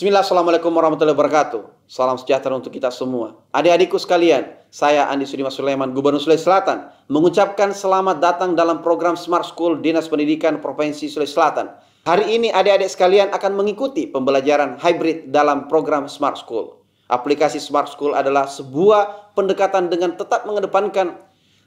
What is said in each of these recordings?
Bismillah, Assalamualaikum warahmatullahi wabarakatuh. Salam sejahtera untuk kita semua. Adik-adikku sekalian, saya Andi Sudimas Sulaiman, Gubernur Sulawesi Selatan, mengucapkan selamat datang dalam program Smart School Dinas Pendidikan Provinsi Sulawesi Selatan. Hari ini adik-adik sekalian akan mengikuti pembelajaran hybrid dalam program Smart School. Aplikasi Smart School adalah sebuah pendekatan dengan tetap mengedepankan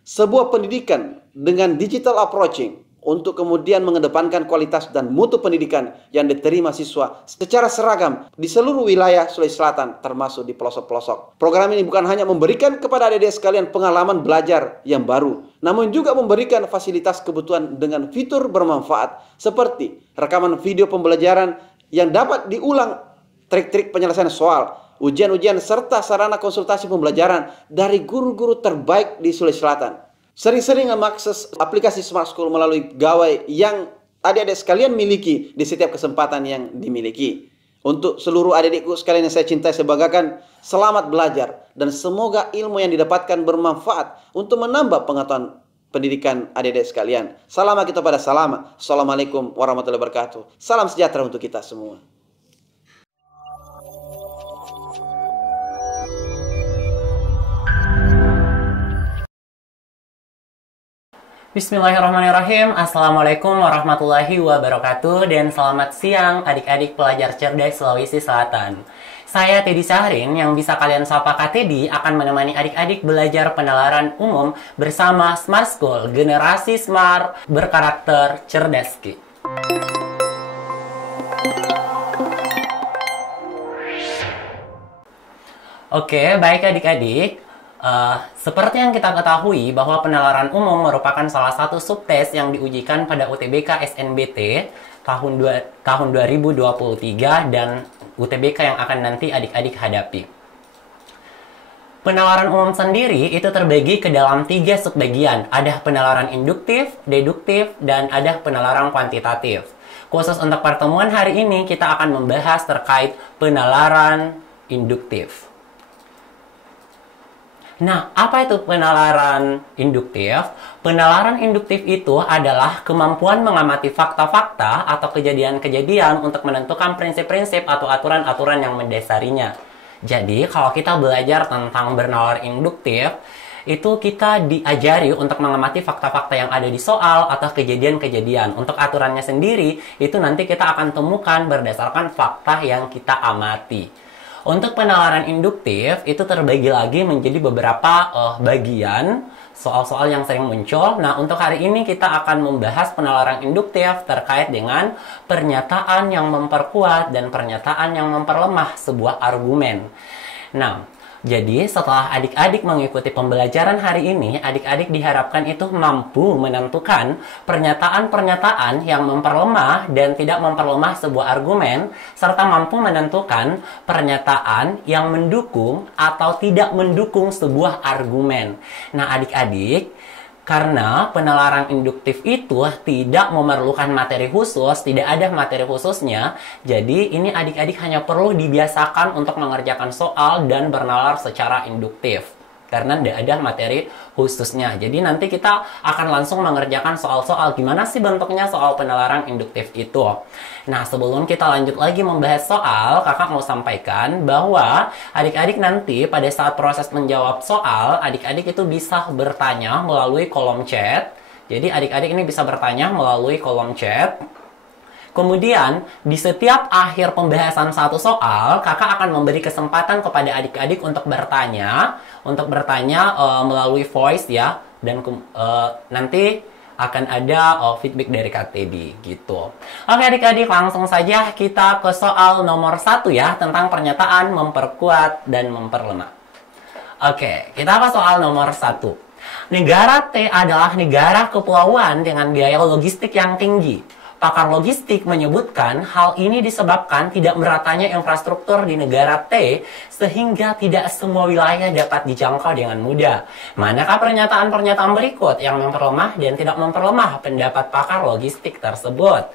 sebuah pendidikan dengan digital approaching, untuk kemudian mengedepankan kualitas dan mutu pendidikan yang diterima siswa secara seragam di seluruh wilayah Sulawesi Selatan, termasuk di pelosok-pelosok. Program ini bukan hanya memberikan kepada adik-adik sekalian pengalaman belajar yang baru, namun juga memberikan fasilitas kebutuhan dengan fitur bermanfaat seperti rekaman video pembelajaran yang dapat diulang, trik-trik penyelesaian soal, ujian-ujian, serta sarana konsultasi pembelajaran dari guru-guru terbaik di Sulawesi Selatan. Sering-sering mengakses aplikasi Smart School melalui gawai yang adik-adik sekalian miliki di setiap kesempatan yang dimiliki. Untuk seluruh adik-adikku sekalian yang saya cintai, saya banggakan, selamat belajar dan semoga ilmu yang didapatkan bermanfaat untuk menambah pengetahuan pendidikan adik-adik sekalian. Salam kita pada salam. Assalamualaikum warahmatullahi wabarakatuh. Salam sejahtera untuk kita semua. Bismillahirrahmanirrahim. Assalamualaikum warahmatullahi wabarakatuh. Dan selamat siang adik-adik pelajar cerdas Sulawesi Selatan. Saya Teddy Syahrin yang bisa kalian sapa Kak Teddy akan menemani adik-adik belajar penalaran umum bersama Smart School, generasi smart berkarakter cerdas. Oke, baik adik-adik. Seperti yang kita ketahui bahwa penalaran umum merupakan salah satu subtes yang diujikan pada UTBK SNBT tahun 2023 dan UTBK yang akan nanti adik-adik hadapi. Penalaran umum sendiri itu terbagi ke dalam 3 subbagian. Ada penalaran induktif, deduktif, dan ada penalaran kuantitatif. Khusus untuk pertemuan hari ini kita akan membahas terkait penalaran induktif. Nah, apa itu penalaran induktif? Penalaran induktif itu adalah kemampuan mengamati fakta-fakta atau kejadian-kejadian untuk menentukan prinsip-prinsip atau aturan-aturan yang mendasarinya. Jadi, kalau kita belajar tentang bernalar induktif, itu kita diajari untuk mengamati fakta-fakta yang ada di soal atau kejadian-kejadian. Untuk aturannya sendiri, itu nanti kita akan temukan berdasarkan fakta yang kita amati. Untuk penalaran induktif, itu terbagi lagi menjadi beberapa bagian soal-soal yang sering muncul. Nah, untuk hari ini kita akan membahas penalaran induktif terkait dengan pernyataan yang memperkuat dan pernyataan yang memperlemah sebuah argumen. Nah, jadi setelah adik-adik mengikuti pembelajaran hari ini, adik-adik diharapkan itu mampu menentukan pernyataan-pernyataan yang memperlemah dan tidak memperlemah sebuah argumen, serta mampu menentukan pernyataan yang mendukung atau tidak mendukung sebuah argumen. Nah, adik-adik, karena penalaran induktif itu tidak memerlukan materi khusus, tidak ada materi khususnya, jadi ini adik-adik hanya perlu dibiasakan untuk mengerjakan soal dan bernalar secara induktif. Karena tidak ada materi khususnya. Jadi nanti kita akan langsung mengerjakan soal-soal. Gimana sih bentuknya soal penalaran induktif itu? Nah, sebelum kita lanjut lagi membahas soal, kakak mau sampaikan bahwa adik-adik nanti pada saat proses menjawab soal, adik-adik itu bisa bertanya melalui kolom chat. Jadi adik-adik ini bisa bertanya melalui kolom chat. Kemudian, di setiap akhir pembahasan satu soal, kakak akan memberi kesempatan kepada adik-adik untuk bertanya melalui voice ya, dan nanti akan ada feedback dari Kak Teddy gitu. Oke adik-adik, langsung saja kita ke soal nomor 1 ya, tentang pernyataan memperkuat dan memperlemah. Oke, kita ke soal nomor 1. Negara T adalah negara kepulauan dengan biaya logistik yang tinggi. Pakar logistik menyebutkan hal ini disebabkan tidak meratanya infrastruktur di negara T sehingga tidak semua wilayah dapat dijangkau dengan mudah. Manakah pernyataan-pernyataan berikut yang memperlemah dan tidak memperlemah pendapat pakar logistik tersebut?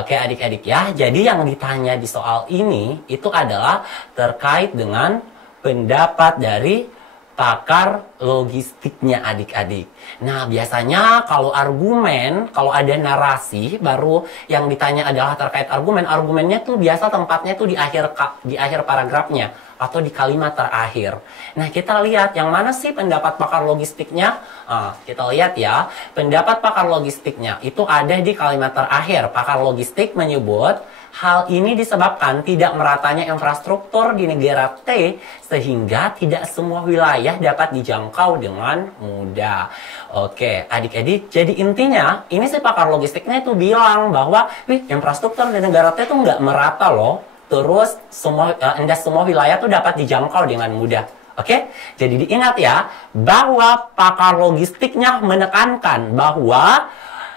Oke adik-adik ya, jadi yang ditanya di soal ini itu adalah terkait dengan pendapat dari pakar logistiknya adik-adik. Nah, biasanya kalau argumen, kalau ada narasi, baru yang ditanya adalah terkait argumen. Argumennya tuh biasa tempatnya tuh di akhir paragrafnya atau di kalimat terakhir. Nah, kita lihat yang mana sih pendapat pakar logistiknya. Kita lihat ya, pendapat pakar logistiknya itu ada di kalimat terakhir. Pakar logistik menyebut hal ini disebabkan tidak meratanya infrastruktur di negara T sehingga tidak semua wilayah dapat dijangkau dengan mudah. Oke, adik-adik, jadi intinya ini si pakar logistiknya itu bilang bahwa infrastruktur di negara T itu nggak merata loh. Terus semua wilayah tuh dapat dijangkau dengan mudah. Oke, jadi diingat ya bahwa pakar logistiknya menekankan bahwa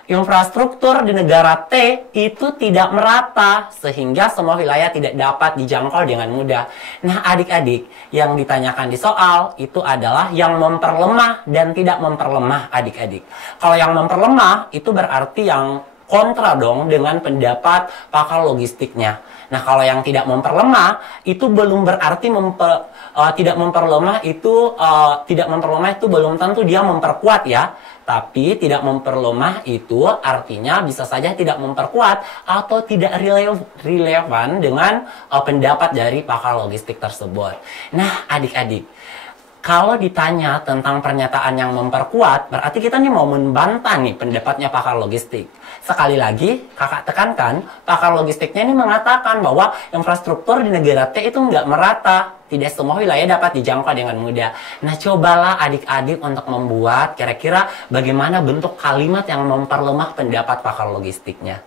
infrastruktur di negara T itu tidak merata sehingga semua wilayah tidak dapat dijangkau dengan mudah. Nah, adik-adik, yang ditanyakan di soal itu adalah yang memperlemah dan tidak memperlemah adik-adik. Kalau yang memperlemah itu berarti yang kontra dong dengan pendapat pakar logistiknya. Nah, kalau yang tidak memperlemah itu belum berarti tidak memperlemah itu belum tentu dia memperkuat ya. Tapi tidak memperlemah itu artinya bisa saja tidak memperkuat atau tidak relevan dengan pendapat dari pakar logistik tersebut. Nah, adik-adik, kalau ditanya tentang pernyataan yang memperkuat, berarti kita nih mau membantah nih pendapatnya pakar logistik. Sekali lagi, kakak tekankan, pakar logistiknya ini mengatakan bahwa infrastruktur di negara T itu nggak merata. Tidak semua wilayah dapat dijangkau dengan mudah. Nah, cobalah adik-adik untuk membuat kira-kira bagaimana bentuk kalimat yang memperlemah pendapat pakar logistiknya.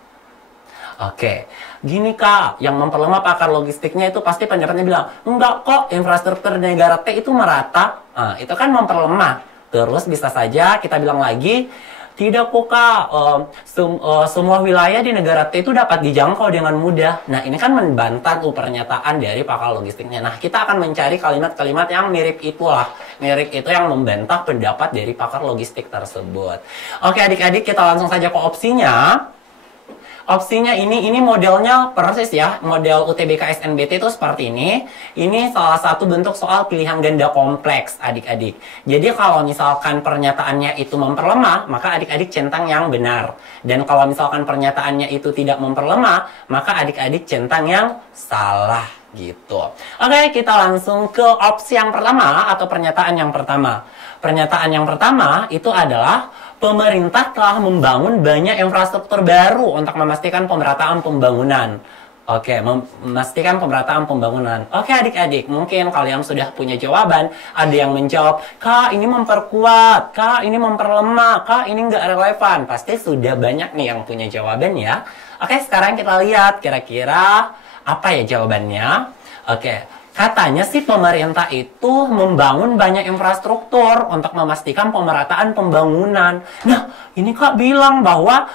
Oke, gini Kak, yang memperlemah pakar logistiknya itu pasti pendapatnya bilang, enggak kok, infrastruktur di negara T itu merata. Nah, itu kan memperlemah. Terus bisa saja kita bilang lagi, tidak kok Kak, semua wilayah di negara T itu dapat dijangkau dengan mudah. Nah, ini kan membantah tuh pernyataan dari pakar logistiknya. Nah, kita akan mencari kalimat-kalimat yang mirip itulah. Mirip itu yang membantah pendapat dari pakar logistik tersebut. Oke adik-adik, kita langsung saja ke opsinya. Opsinya ini modelnya persis ya, model UTBK SNBT itu seperti ini. Ini salah satu bentuk soal pilihan ganda kompleks, adik-adik. Jadi kalau misalkan pernyataannya itu memperlemah, maka adik-adik centang yang benar. Dan kalau misalkan pernyataannya itu tidak memperlemah, maka adik-adik centang yang salah gitu. Oke, kita langsung ke opsi yang pertama atau pernyataan yang pertama. Pernyataan yang pertama itu adalah pemerintah telah membangun banyak infrastruktur baru untuk memastikan pemerataan pembangunan. Oke, memastikan pemerataan pembangunan. Oke adik-adik, mungkin kalian sudah punya jawaban. Ada yang menjawab, Kak ini memperkuat, Kak ini memperlemah, Kak ini nggak relevan. Pasti sudah banyak nih yang punya jawaban ya. Oke, sekarang kita lihat kira-kira apa ya jawabannya. Oke. Katanya sih pemerintah itu membangun banyak infrastruktur untuk memastikan pemerataan pembangunan. Nah, ini Kak bilang bahwa,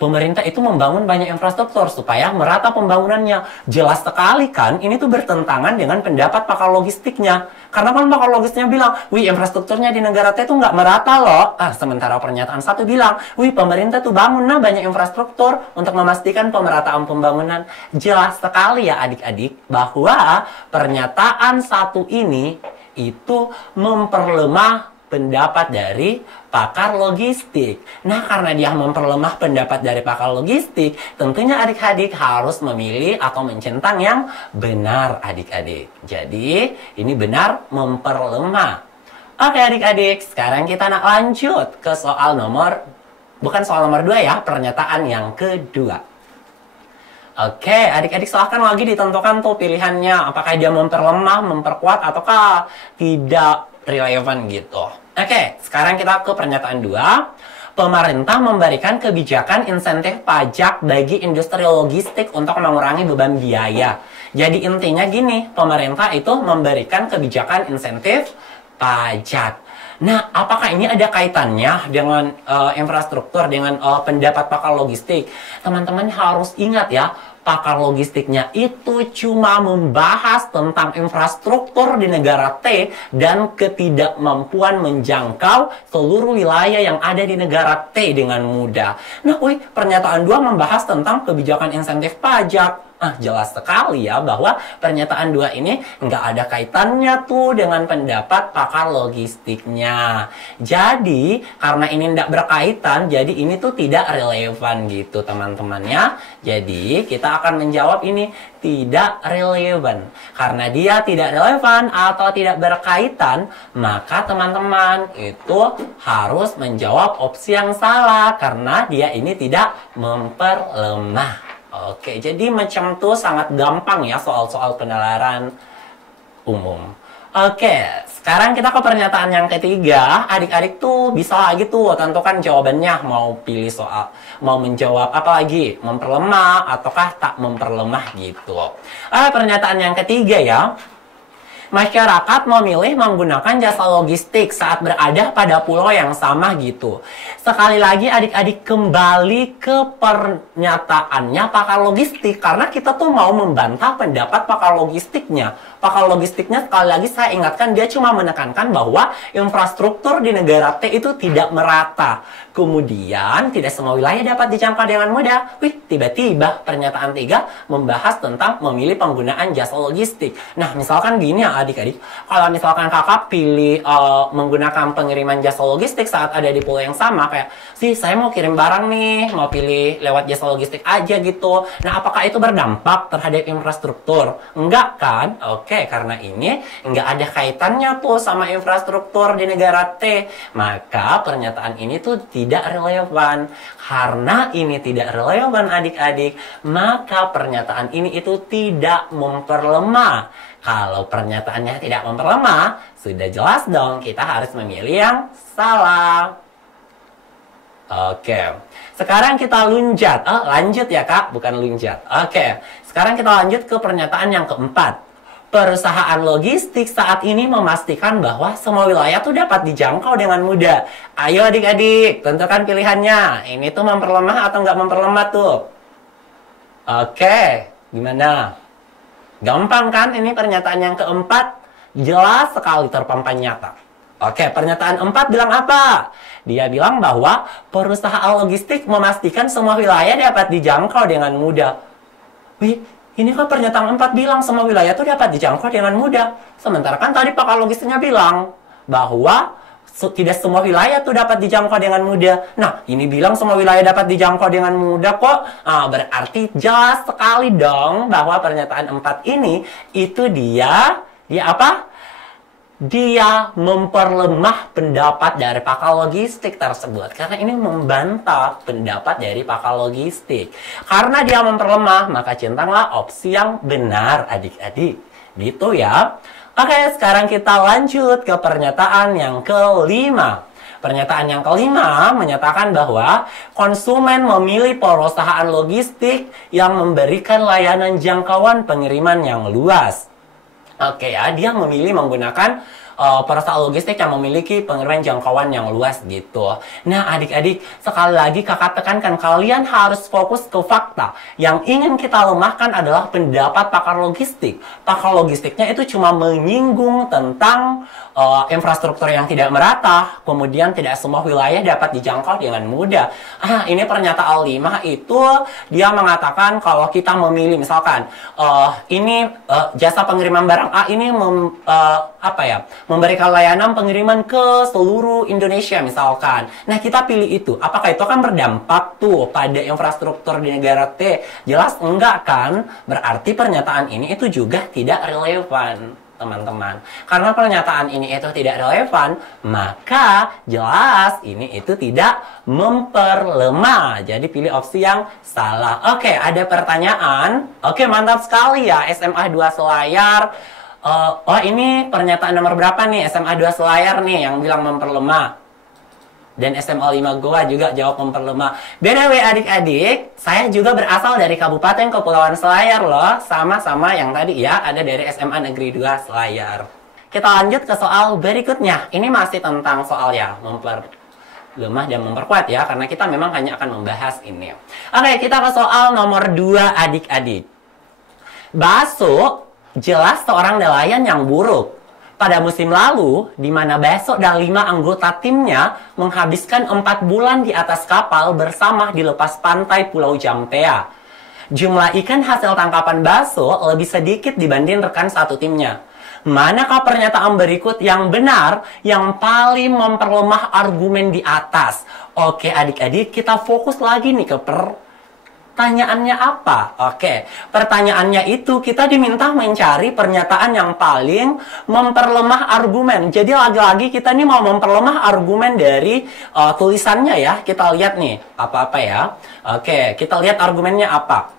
pemerintah itu membangun banyak infrastruktur supaya merata pembangunannya. Jelas sekali kan, ini tuh bertentangan dengan pendapat pakar logistiknya. Karena kan pakar logistiknya bilang, infrastrukturnya di negara T itu nggak merata loh. Sementara pernyataan satu bilang, pemerintah tuh bangun banyak infrastruktur untuk memastikan pemerataan pembangunan. Jelas sekali ya adik-adik, bahwa pernyataan satu ini itu memperlemah pendapat dari pakar logistik. Nah, karena dia memperlemah pendapat dari pakar logistik, tentunya adik-adik harus memilih atau mencentang yang benar adik-adik. Jadi, ini benar memperlemah. Oke adik-adik, sekarang kita nak lanjut ke soal bukan soal nomor 2 ya, pernyataan yang kedua. Oke, adik-adik silahkan lagi ditentukan tuh pilihannya. Apakah dia memperlemah, memperkuat, ataukah tidak relevan gitu. Oke, sekarang kita ke pernyataan 2. Pemerintah memberikan kebijakan insentif pajak bagi industri logistik untuk mengurangi beban biaya. Jadi intinya gini, pemerintah itu memberikan kebijakan insentif pajak. Nah, apakah ini ada kaitannya dengan infrastruktur, dengan pendapat pakar logistik? Teman-teman harus ingat ya, pakar logistiknya itu cuma membahas tentang infrastruktur di negara T dan ketidakmampuan menjangkau seluruh wilayah yang ada di negara T dengan mudah. Nah, pernyataan 2 membahas tentang kebijakan insentif pajak. Jelas sekali ya bahwa pernyataan 2 ini nggak ada kaitannya tuh dengan pendapat pakar logistiknya. Jadi, karena ini nggak berkaitan, jadi ini tuh tidak relevan gitu teman-teman ya. Jadi, kita akan menjawab ini tidak relevan. Karena dia tidak relevan atau tidak berkaitan, maka teman-teman itu harus menjawab opsi yang salah karena dia ini tidak memperlemah. Oke, jadi macam tuh sangat gampang ya soal-soal penalaran umum. Oke, sekarang kita ke pernyataan yang ketiga. Adik-adik tuh bisa lagi tuh tentukan jawabannya. Mau pilih soal, mau menjawab apa lagi? Memperlemah ataukah tak memperlemah gitu. Pernyataan yang ketiga ya. Masyarakat memilih menggunakan jasa logistik saat berada pada pulau yang sama gitu. Sekali lagi adik-adik kembali ke pernyataannya pakar logistik. Karena kita tuh mau membantah pendapat pakar logistiknya. Pakar logistiknya sekali lagi saya ingatkan dia cuma menekankan bahwa infrastruktur di negara T itu tidak merata. Kemudian tidak semua wilayah dapat dijangkau dengan mudah. Tiba-tiba pernyataan 3 membahas tentang memilih penggunaan jasa logistik. Nah, misalkan gini ya adik-adik, kalau misalkan kakak pilih menggunakan pengiriman jasa logistik saat ada di pulau yang sama, kayak saya mau kirim barang nih, mau pilih lewat jasa logistik aja gitu. Nah, apakah itu berdampak terhadap infrastruktur? Enggak kan? Oke, karena ini enggak ada kaitannya tuh sama infrastruktur di negara T. Maka pernyataan ini tuh tidak relevan. Karena ini tidak relevan adik-adik, maka pernyataan ini itu tidak memperlemah. Kalau pernyataannya tidak memperlemah, sudah jelas dong kita harus memilih yang salah. Oke, sekarang kita lanjut ya kak, bukan lunjat. Oke, sekarang kita lanjut ke pernyataan yang keempat. Perusahaan logistik saat ini memastikan bahwa semua wilayah tuh dapat dijangkau dengan mudah. Ayo adik-adik, tentukan pilihannya. Ini tuh memperlemah atau nggak memperlemah tuh? Oke, gimana? Gampang kan? Ini pernyataan yang keempat. Jelas sekali terpampang nyata. Oke, pernyataan 4 bilang apa? Dia bilang bahwa perusahaan logistik memastikan semua wilayah dapat dijangkau dengan mudah. Ini kan pernyataan 4 bilang semua wilayah itu dapat dijangkau dengan mudah. Sementara kan tadi pakar logistiknya bilang bahwa tidak semua wilayah itu dapat dijangkau dengan mudah. Nah, ini bilang semua wilayah dapat dijangkau dengan mudah kok. Berarti jelas sekali dong bahwa pernyataan 4 ini itu dia apa? Dia memperlemah pendapat dari pakar logistik tersebut. Karena ini membantah pendapat dari pakar logistik. Karena dia memperlemah, maka centanglah opsi yang benar adik-adik. Gitu ya. Oke, sekarang kita lanjut ke pernyataan yang kelima. Pernyataan yang kelima menyatakan bahwa konsumen memilih perusahaan logistik yang memberikan layanan jangkauan pengiriman yang luas. Oke ya, dia memilih menggunakan perusahaan logistik yang memiliki pengiriman jangkauan yang luas gitu. Nah adik-adik, sekali lagi kakak tekankan kalian harus fokus ke fakta. Yang ingin kita lemahkan adalah pendapat pakar logistik. Pakar logistiknya itu cuma menyinggung tentang infrastruktur yang tidak merata, kemudian tidak semua wilayah dapat dijangkau dengan mudah. Ini pernyataan 5 itu dia mengatakan kalau kita memilih misalkan jasa pengiriman barang A ini memberikan layanan pengiriman ke seluruh Indonesia misalkan. Nah, kita pilih itu. Apakah itu akan berdampak tuh pada infrastruktur di negara T? Jelas enggak kan? Berarti pernyataan ini itu juga tidak relevan, teman-teman. Karena pernyataan ini itu tidak relevan, maka jelas ini itu tidak memperlemah. Jadi pilih opsi yang salah. Oke, ada pertanyaan. Oke, mantap sekali ya. SMA 2 Selayar. Ini pernyataan nomor berapa nih? SMA 2 Selayar nih yang bilang memperlemah. Dan SMA 5 Goa juga jawab memperlemah. BTW adik-adik, saya juga berasal dari Kabupaten Kepulauan Selayar loh. Sama-sama yang tadi ya, ada dari SMA Negeri 2 Selayar. Kita lanjut ke soal berikutnya. Ini masih tentang soal ya, memperlemah dan memperkuat ya. Karena kita memang hanya akan membahas ini. Oke, kita ke soal nomor 2 adik-adik. Bakso jelas seorang nelayan yang buruk. Pada musim lalu, di mana Baso dan 5 anggota timnya menghabiskan 4 bulan di atas kapal bersama di lepas pantai Pulau Jampea. jumlah ikan hasil tangkapan Baso lebih sedikit dibanding rekan satu timnya. Manakah pernyataan berikut yang benar, yang paling memperlemah argumen di atas? Oke adik-adik, kita fokus lagi nih ke pertanyaannya apa? Oke, pertanyaannya itu kita diminta mencari pernyataan yang paling memperlemah argumen. Jadi lagi-lagi kita nih mau memperlemah argumen dari tulisannya ya. Kita lihat nih, apa-apa ya. Oke, kita lihat argumennya apa.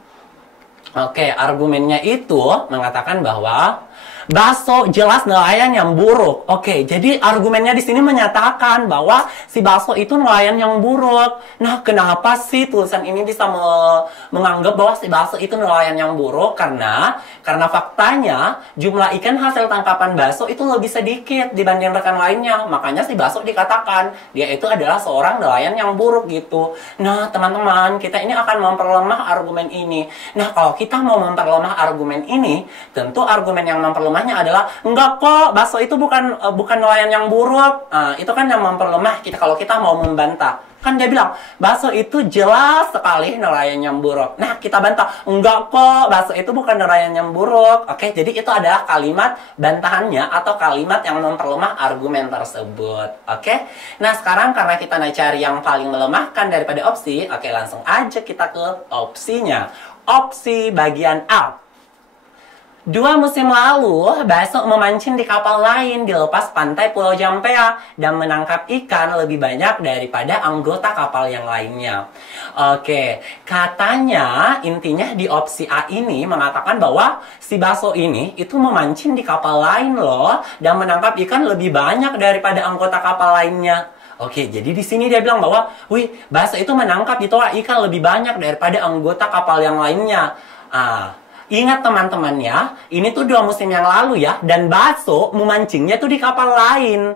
Oke, argumennya itu mengatakan bahwa Baso jelas nelayan yang buruk. Oke, jadi argumennya di sini menyatakan bahwa si Baso itu nelayan yang buruk. Nah, kenapa sih tulisan ini bisa menganggap bahwa si Baso itu nelayan yang buruk? Karena faktanya jumlah ikan hasil tangkapan Baso itu lebih sedikit dibanding rekan lainnya. Makanya si Baso dikatakan dia itu adalah seorang nelayan yang buruk gitu. Nah, teman-teman, kita ini akan memperlemah argumen ini. Nah, kalau kita mau memperlemah argumen ini, tentu argumen yang memperlemahnya adalah enggak kok, Baso itu bukan nelayan yang buruk. Itu kan yang memperlemah kita kalau kita mau membantah. Kan dia bilang, Baso itu jelas sekali nelayan yang buruk. Nah, kita bantah, enggak kok, Baso itu bukan nelayan yang buruk. Oke, jadi itu adalah kalimat bantahannya atau kalimat yang memperlemah argumen tersebut. Oke, nah sekarang karena kita cari yang paling melemahkan daripada opsi, oke langsung aja kita ke opsinya. Opsi bagian A. 2 musim lalu, Baso memancing di kapal lain di lepas pantai Pulau Jampea dan menangkap ikan lebih banyak daripada anggota kapal yang lainnya. Oke, katanya intinya di opsi A ini mengatakan bahwa si Baso ini itu memancing di kapal lain loh dan menangkap ikan lebih banyak daripada anggota kapal lainnya. Oke, jadi di sini dia bilang bahwa, wih, Baso itu menangkap ikan lebih banyak daripada anggota kapal yang lainnya. Ingat teman-teman ya, ini tuh 2 musim yang lalu ya, dan Baso memancingnya tuh di kapal lain.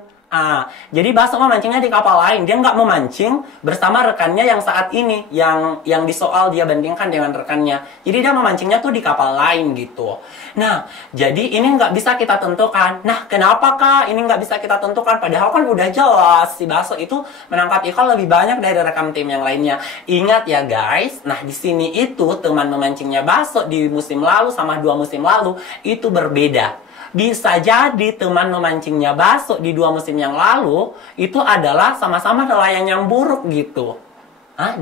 Jadi Baso memancingnya di kapal lain, dia nggak memancing bersama rekannya yang saat ini, yang di soal dia bandingkan dengan rekannya. Jadi dia memancingnya tuh di kapal lain gitu. Nah, jadi ini nggak bisa kita tentukan. Nah, kenapa kak ini nggak bisa kita tentukan? Padahal kan udah jelas si Baso itu menangkap ikan lebih banyak dari rekan tim yang lainnya. Ingat ya guys, nah di sini itu teman memancingnya Baso di musim lalu sama 2 musim lalu itu berbeda. Bisa jadi teman memancingnya Baso di 2 musim yang lalu itu adalah sama-sama nelayan yang buruk gitu.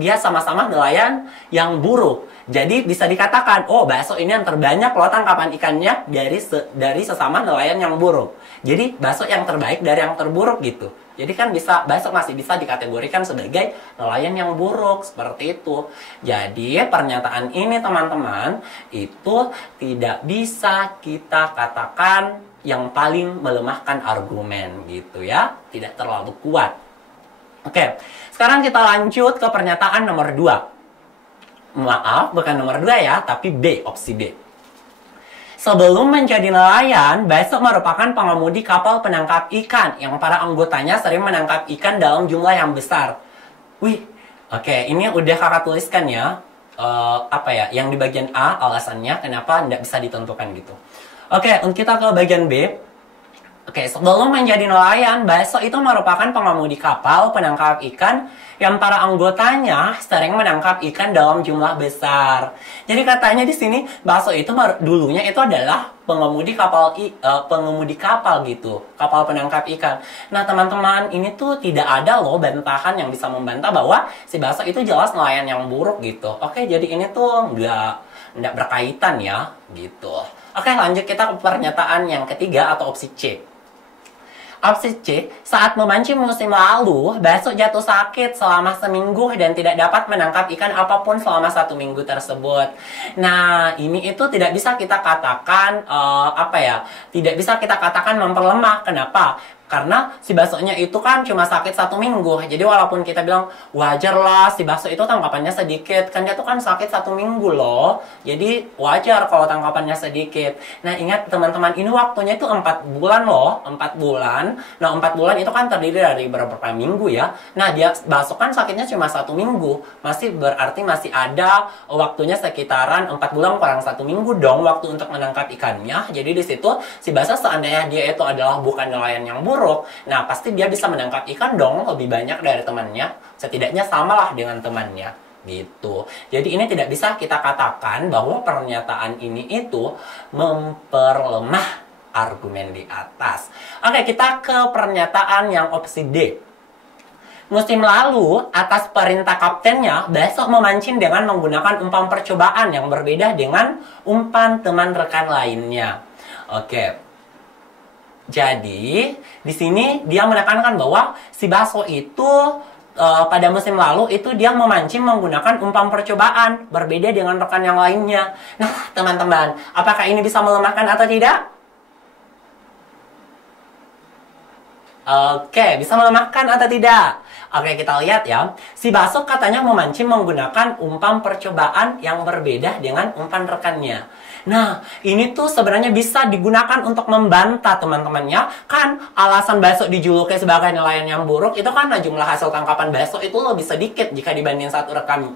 Dia sama-sama nelayan yang buruk. Jadi bisa dikatakan, oh Baso ini yang terbanyak loh tangkapan ikannya dari sesama nelayan yang buruk. Jadi Baso yang terbaik dari yang terburuk gitu. Jadi kan Baso masih bisa dikategorikan sebagai nelayan yang buruk, seperti itu. Jadi pernyataan ini teman-teman, itu tidak bisa kita katakan yang paling melemahkan argumen gitu ya. Tidak terlalu kuat. Oke, sekarang kita lanjut ke pernyataan nomor 2. Maaf, bukan nomor 2 ya, tapi B, opsi B. Sebelum menjadi nelayan, Baso merupakan pengemudi kapal penangkap ikan yang para anggotanya sering menangkap ikan dalam jumlah yang besar. Wih, oke, ini udah kakak tuliskan ya. Yang di bagian A alasannya kenapa tidak bisa ditentukan gitu. Oke, untuk kita ke bagian B. Oke, sebelum menjadi nelayan, Baso itu merupakan pengemudi kapal penangkap ikan yang para anggotanya sering menangkap ikan dalam jumlah besar. Jadi katanya di sini Baso itu dulunya itu adalah pengemudi kapal gitu, kapal penangkap ikan. Nah teman-teman, ini tuh tidak ada loh bantahan yang bisa membantah bahwa si Baso itu jelas nelayan yang buruk gitu. Oke, jadi ini tuh nggak berkaitan ya gitu. Oke, lanjut kita ke pernyataan yang ketiga atau opsi C. Opsi C, saat memancing musim lalu, Baso jatuh sakit selama seminggu dan tidak dapat menangkap ikan apapun selama 1 minggu tersebut. Nah, ini itu tidak bisa kita katakan, tidak bisa kita katakan memperlemah. Kenapa? Karena si Basonya itu kan cuma sakit 1 minggu. Jadi walaupun kita bilang wajar lah si Baso itu tangkapannya sedikit, kan dia tuh kan sakit 1 minggu loh. Jadi wajar kalau tangkapannya sedikit. Nah ingat teman-teman, ini waktunya itu 4 bulan loh, 4 bulan. Nah 4 bulan itu kan terdiri dari beberapa minggu ya. Nah Baso kan sakitnya cuma 1 minggu. Berarti masih ada waktunya sekitaran 4 bulan kurang 1 minggu dong waktu untuk menangkap ikannya. Jadi di situ si Baso seandainya dia itu adalah bukan nelayan yang buruk, nah pasti dia bisa menangkap ikan dong lebih banyak dari temannya. Setidaknya samalah dengan temannya. gitu. Jadi ini tidak bisa kita katakan bahwa pernyataan ini itu memperlemah argumen di atas. Oke, kita ke pernyataan yang opsi D. Musim lalu, atas perintah kaptennya, besok memancing dengan menggunakan umpan percobaan yang berbeda dengan umpan teman rekan lainnya. Oke. Jadi, di sini dia menekankan bahwa si Baso itu pada musim lalu itu dia memancing menggunakan umpan percobaan berbeda dengan rekan yang lainnya. Nah, teman-teman, apakah ini bisa melemahkan atau tidak? Oke, bisa melemahkan atau tidak? Oke, kita lihat ya. Si Baso katanya memancing menggunakan umpan percobaan yang berbeda dengan umpan rekannya. Nah, ini tuh sebenarnya bisa digunakan untuk membantah teman-temannya. Kan alasan Baso dijuluki sebagai nelayan yang buruk itu karena jumlah hasil tangkapan Baso itu lebih sedikit jika dibanding satu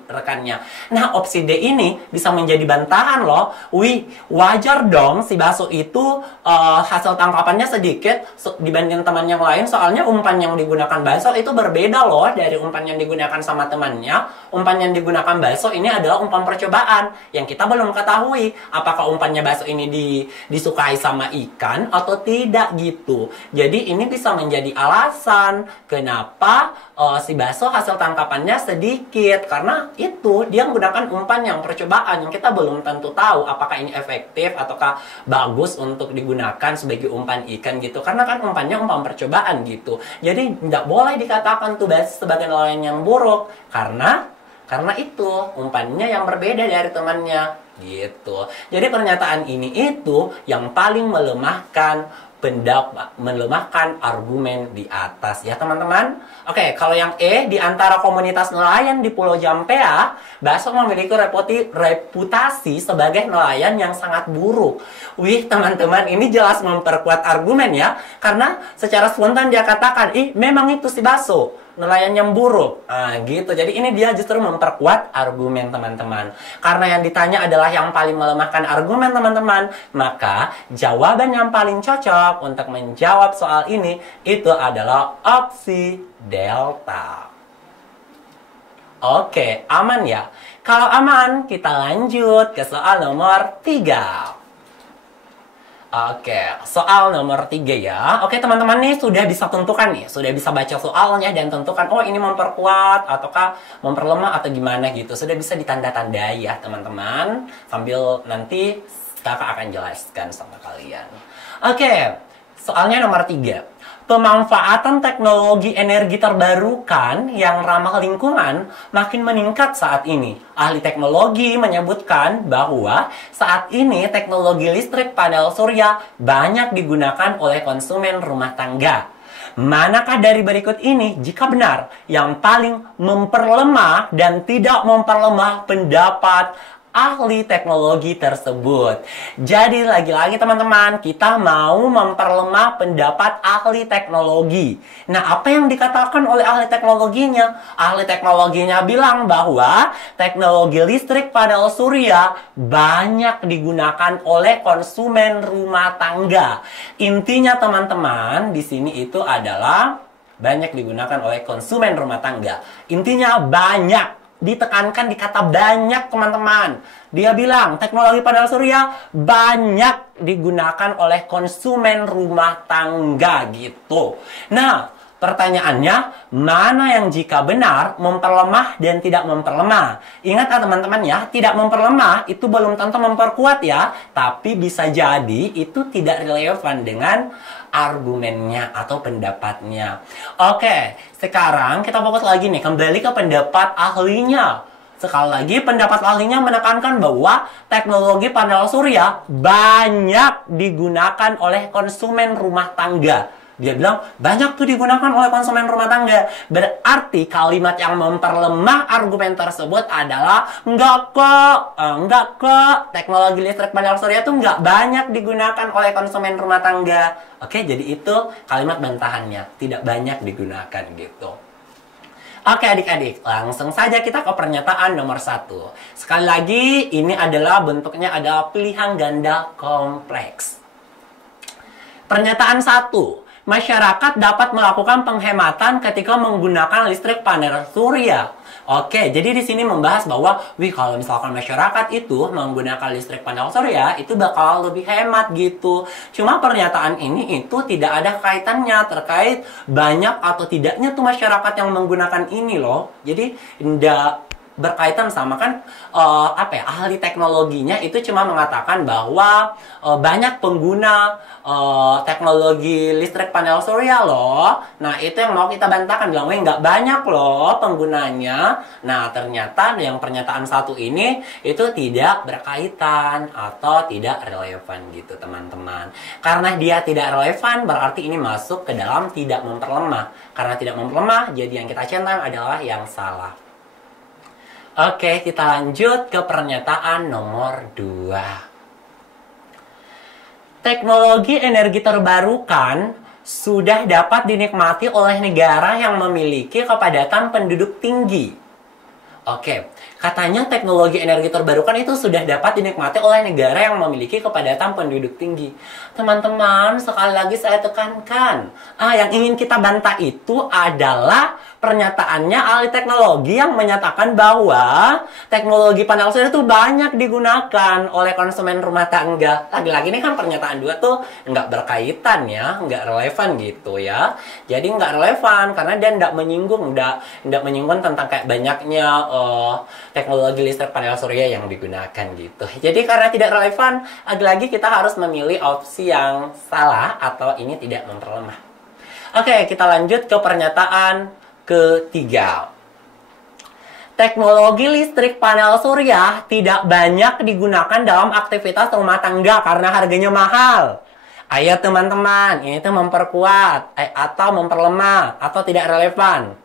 rekannya. Nah, opsi D ini bisa menjadi bantahan loh. Wih, wajar dong si Baso itu hasil tangkapannya sedikit dibanding teman yang lain. Soalnya umpan yang digunakan Baso itu berbeda loh dari umpan yang digunakan sama temannya. Umpan yang digunakan Baso ini adalah umpan percobaan yang kita belum ketahui apakah umpannya Baso ini disukai sama ikan atau tidak gitu. Jadi ini bisa menjadi alasan kenapa si Baso hasil tangkapannya sedikit, karena itu dia menggunakan umpan yang percobaan yang kita belum tentu tahu apakah ini efektif ataukah bagus untuk digunakan sebagai umpan ikan gitu, karena kan umpannya umpan percobaan gitu. Jadi tidak boleh dikatakan tuh Baso sebagai nelayan yang buruk karena itu umpannya yang berbeda dari temannya gitu. Jadi pernyataan ini itu yang paling melemahkan argumen di atas ya teman-teman. Oke, kalau yang E, di antara komunitas nelayan di Pulau Jampea, Baso memiliki reputasi sebagai nelayan yang sangat buruk. Wih teman-teman, ini jelas memperkuat argumen ya, karena secara spontan dia katakan, memang itu si Baso nelayan yang buruk. Nah, gitu. Jadi ini dia justru memperkuat argumen teman-teman. Karena yang ditanya adalah yang paling melemahkan argumen teman-teman, maka jawaban yang paling cocok untuk menjawab soal ini itu adalah opsi delta. Oke, aman ya? Kalau aman, kita lanjut ke soal nomor 3. Oke, soal nomor 3 ya. Oke teman-teman nih sudah bisa tentukan nih, sudah bisa baca soalnya dan tentukan oh ini memperkuat ataukah memperlemah atau gimana gitu. Sudah bisa ditanda-tandai ya teman-teman. Sambil nanti kakak akan jelaskan sama kalian. Oke, soalnya nomor 3. Pemanfaatan teknologi energi terbarukan yang ramah lingkungan makin meningkat saat ini. Ahli teknologi menyebutkan bahwa saat ini teknologi listrik panel surya banyak digunakan oleh konsumen rumah tangga. Manakah dari berikut ini jika benar yang paling memperlemah dan tidak memperlemah pendapat ahli teknologi tersebut? Jadi lagi-lagi teman-teman, kita mau memperlemah pendapat ahli teknologi. Nah, apa yang dikatakan oleh ahli teknologinya? Ahli teknologinya bilang bahwa teknologi listrik panel surya banyak digunakan oleh konsumen rumah tangga. Intinya teman-teman, di sini itu adalah banyak digunakan oleh konsumen rumah tangga. Intinya banyak. Ditekankan di kata banyak teman-teman. Dia bilang teknologi panel surya banyak digunakan oleh konsumen rumah tangga gitu. Nah, pertanyaannya mana yang jika benar memperlemah dan tidak memperlemah? Ingat teman-teman ya, tidak memperlemah itu belum tentu memperkuat ya, tapi bisa jadi itu tidak relevan dengan argumennya atau pendapatnya. Oke, sekarang kita fokus lagi nih, kembali ke pendapat ahlinya. Sekali lagi, pendapat ahlinya menekankan bahwa teknologi panel surya banyak digunakan oleh konsumen rumah tangga. Dia bilang, banyak tuh digunakan oleh konsumen rumah tangga. Berarti kalimat yang memperlemah argumen tersebut adalah enggak kok, teknologi listrik panel surya tuh enggak banyak digunakan oleh konsumen rumah tangga. Oke, jadi itu kalimat bantahannya, tidak banyak digunakan gitu. Oke adik-adik, langsung saja kita ke pernyataan nomor 1. Sekali lagi, ini adalah bentuknya adalah pilihan ganda kompleks. Pernyataan 1. masyarakat dapat melakukan penghematan ketika menggunakan listrik panel surya. Oke, jadi di sini membahas bahwa, kalau misalkan masyarakat itu menggunakan listrik panel surya, itu bakal lebih hemat gitu. Cuma pernyataan ini itu tidak ada kaitannya terkait banyak atau tidaknya tuh masyarakat yang menggunakan ini loh. Jadi, tidak berkaitan sama kan ahli teknologinya itu cuma mengatakan bahwa banyak pengguna teknologi listrik panel surya loh. Nah, itu yang mau kita bantahkan, bilang nggak banyak loh penggunanya. Nah, ternyata yang pernyataan satu ini itu tidak berkaitan atau tidak relevan gitu teman-teman. Karena dia tidak relevan berarti ini masuk ke dalam tidak memperlemah. Karena tidak memperlemah, jadi yang kita centang adalah yang salah. Oke, kita lanjut ke pernyataan nomor 2. Teknologi energi terbarukan sudah dapat dinikmati oleh negara yang memiliki kepadatan penduduk tinggi. Oke, katanya teknologi energi terbarukan itu sudah dapat dinikmati oleh negara yang memiliki kepadatan penduduk tinggi. Teman-teman, sekali lagi saya tekankan, yang ingin kita bantah itu adalah pernyataannya ahli teknologi yang menyatakan bahwa teknologi panel surya itu banyak digunakan oleh konsumen rumah tangga. Lagi-lagi ini kan pernyataan dua tuh nggak berkaitan ya, nggak relevan gitu ya. Jadi nggak relevan karena dia nggak menyinggung tentang kayak banyaknya teknologi listrik panel surya yang digunakan gitu. Jadi karena tidak relevan, lagi-lagi kita harus memilih opsi yang salah atau ini tidak memperlemah. Oke, kita lanjut ke pernyataan ketiga. Teknologi listrik panel surya tidak banyak digunakan dalam aktivitas rumah tangga karena harganya mahal. Ayo teman-teman, ini tuh memperkuat atau memperlemah atau tidak relevan.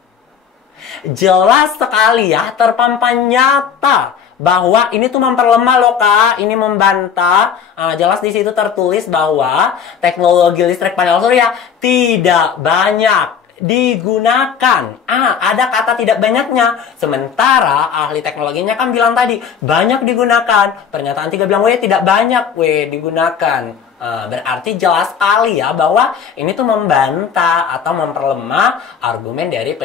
Jelas sekali ya, terpampang nyata bahwa ini tuh memperlemah loh Kak, ini membantah. Jelas di situ tertulis bahwa teknologi listrik panel surya tidak banyak digunakan. Ada kata tidak banyaknya. Sementara ahli teknologinya kan bilang tadi banyak digunakan. Pernyataan 3 bilang tidak banyak digunakan. Berarti jelas sekali ya bahwa ini tuh membantah atau memperlemah argumen dari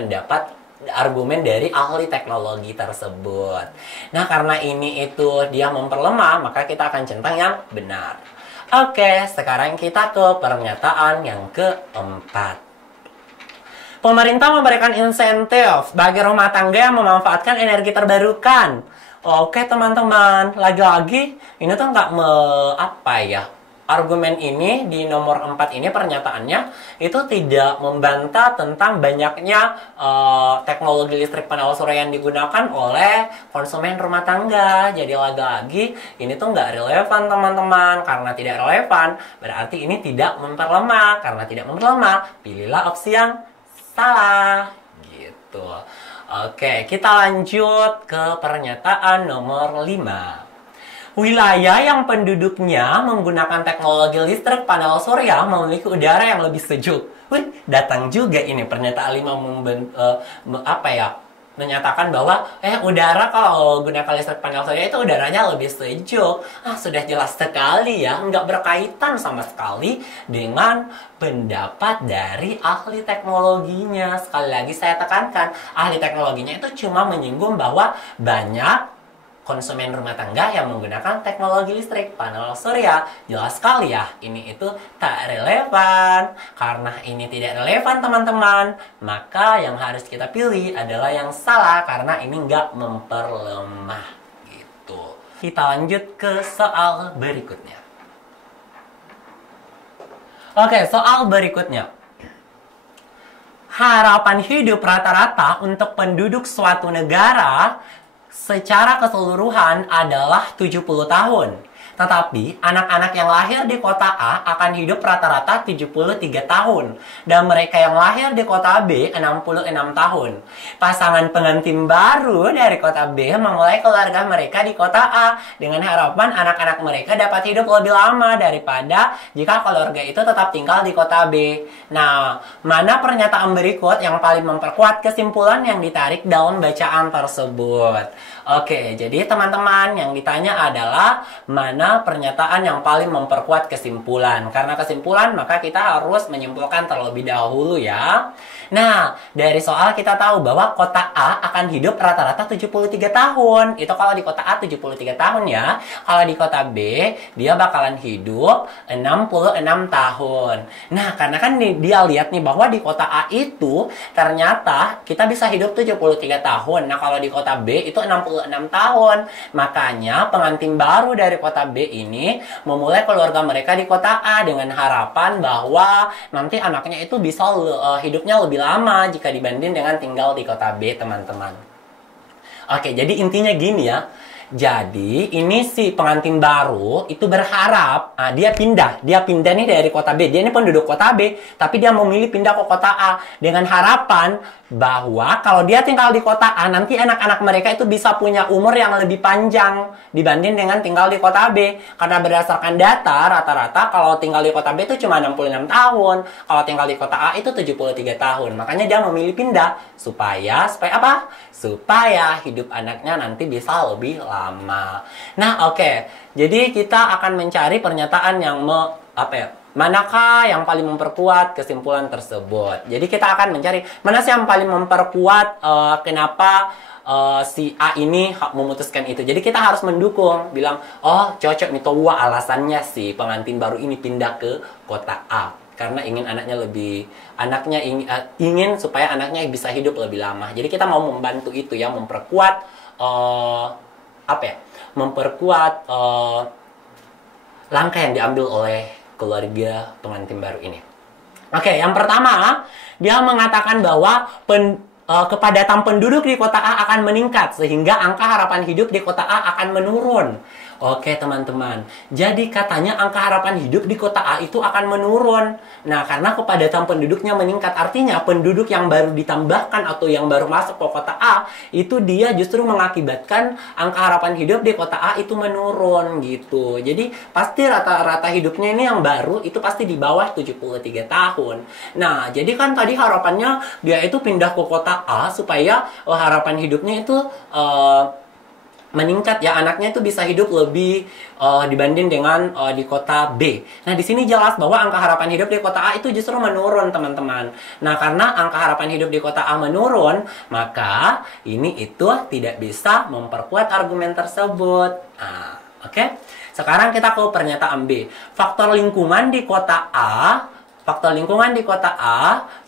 ahli teknologi tersebut. Nah, karena ini itu dia memperlemah, maka kita akan centang yang benar. Oke, sekarang kita ke pernyataan yang keempat. Pemerintah memberikan insentif bagi rumah tangga yang memanfaatkan energi terbarukan. Oke teman-teman, lagi-lagi ini tuh nggak argumen ini di nomor 4 ini pernyataannya itu tidak membantah tentang banyaknya teknologi listrik panel surya yang digunakan oleh konsumen rumah tangga. Jadi lagi-lagi ini tuh nggak relevan teman-teman. Karena tidak relevan berarti ini tidak memperlemah. Karena tidak memperlemah, pilihlah opsi yang salah gitu. Oke, kita lanjut ke pernyataan nomor 5. Wilayah yang penduduknya menggunakan teknologi listrik panel surya memiliki udara yang lebih sejuk. Datang juga ini pernyataan 5 menyatakan bahwa udara kalau gunakan listrik panel surya itu udaranya lebih sejuk. Sudah jelas sekali ya, nggak berkaitan sama sekali dengan pendapat dari ahli teknologinya. Sekali lagi saya tekankan, ahli teknologinya itu cuma menyinggung bahwa banyak konsumen rumah tangga yang menggunakan teknologi listrik panel surya. Jelas sekali ya, ini itu tak relevan. Karena ini tidak relevan teman-teman, maka yang harus kita pilih adalah yang salah karena ini nggak memperlemah gitu. Kita lanjut ke soal berikutnya. Oke, soal berikutnya. Harapan hidup rata-rata untuk penduduk suatu negara secara keseluruhan adalah 70 tahun. Tetapi anak-anak yang lahir di kota A akan hidup rata-rata 73 tahun. Dan mereka yang lahir di kota B 66 tahun. Pasangan pengantin baru dari kota B memulai keluarga mereka di kota A dengan harapan anak-anak mereka dapat hidup lebih lama daripada jika keluarga itu tetap tinggal di kota B. Nah, mana pernyataan berikut yang paling memperkuat kesimpulan yang ditarik dalam bacaan tersebut? Oke, jadi teman-teman yang ditanya adalah mana namanya pernyataan yang paling memperkuat kesimpulan. Karena kesimpulan, maka kita harus menyimpulkan terlebih dahulu ya. Nah, dari soal kita tahu bahwa kota A akan hidup rata-rata 73 tahun. Itu kalau di kota A 73 tahun ya. Kalau di kota B, dia bakalan hidup 66 tahun. Nah, karena kan dia lihat nih bahwa di kota A itu ternyata kita bisa hidup 73 tahun. Nah, kalau di kota B itu 66 tahun. Makanya pengantin baru dari kota B ini memulai keluarga mereka di kota A dengan harapan bahwa nanti anaknya itu bisa hidupnya lebih lama jika dibanding dengan tinggal di kota B, teman-teman. Oke, jadi intinya gini ya. Jadi ini si pengantin baru itu berharap dia pindah nih dari kota B. Dia ini penduduk kota B, tapi dia memilih pindah ke kota A dengan harapan bahwa kalau dia tinggal di kota A, nanti anak-anak mereka itu bisa punya umur yang lebih panjang dibanding dengan tinggal di kota B. Karena berdasarkan data, rata-rata kalau tinggal di kota B itu cuma 66 tahun. Kalau tinggal di kota A itu 73 tahun. Makanya dia memilih pindah. Supaya apa? Supaya hidup anaknya nanti bisa lebih lama. Nah, oke. Jadi kita akan mencari pernyataan yang manakah yang paling memperkuat kesimpulan tersebut. Jadi kita akan mencari mana sih yang paling memperkuat kenapa si A ini memutuskan itu. Jadi kita harus mendukung, bilang, oh cocok nih Towa alasannya si pengantin baru ini pindah ke kota A. Karena ingin anaknya ingin supaya anaknya bisa hidup lebih lama. Jadi kita mau membantu itu ya, memperkuat langkah yang diambil oleh keluarga pengantin baru ini. Oke, yang pertama dia mengatakan bahwa kepadatan penduduk di kota A akan meningkat sehingga angka harapan hidup di kota A akan menurun. Oke teman-teman, jadi katanya angka harapan hidup di kota A itu akan menurun. Nah, karena kepadatan penduduknya meningkat, artinya penduduk yang baru ditambahkan atau yang baru masuk ke kota A, itu dia justru mengakibatkan angka harapan hidup di kota A itu menurun gitu. Jadi pasti rata-rata hidupnya ini yang baru itu pasti di bawah 73 tahun. Nah, jadi kan tadi harapannya dia itu pindah ke kota A supaya harapan hidupnya itu meningkat ya, anaknya itu bisa hidup lebih dibanding dengan di kota B. Nah, di sini jelas bahwa angka harapan hidup di kota A itu justru menurun, teman-teman. Nah, karena angka harapan hidup di kota A menurun, maka ini itu tidak bisa memperkuat argumen tersebut. Nah, oke. Sekarang kita ke pernyataan B. Faktor lingkungan di kota A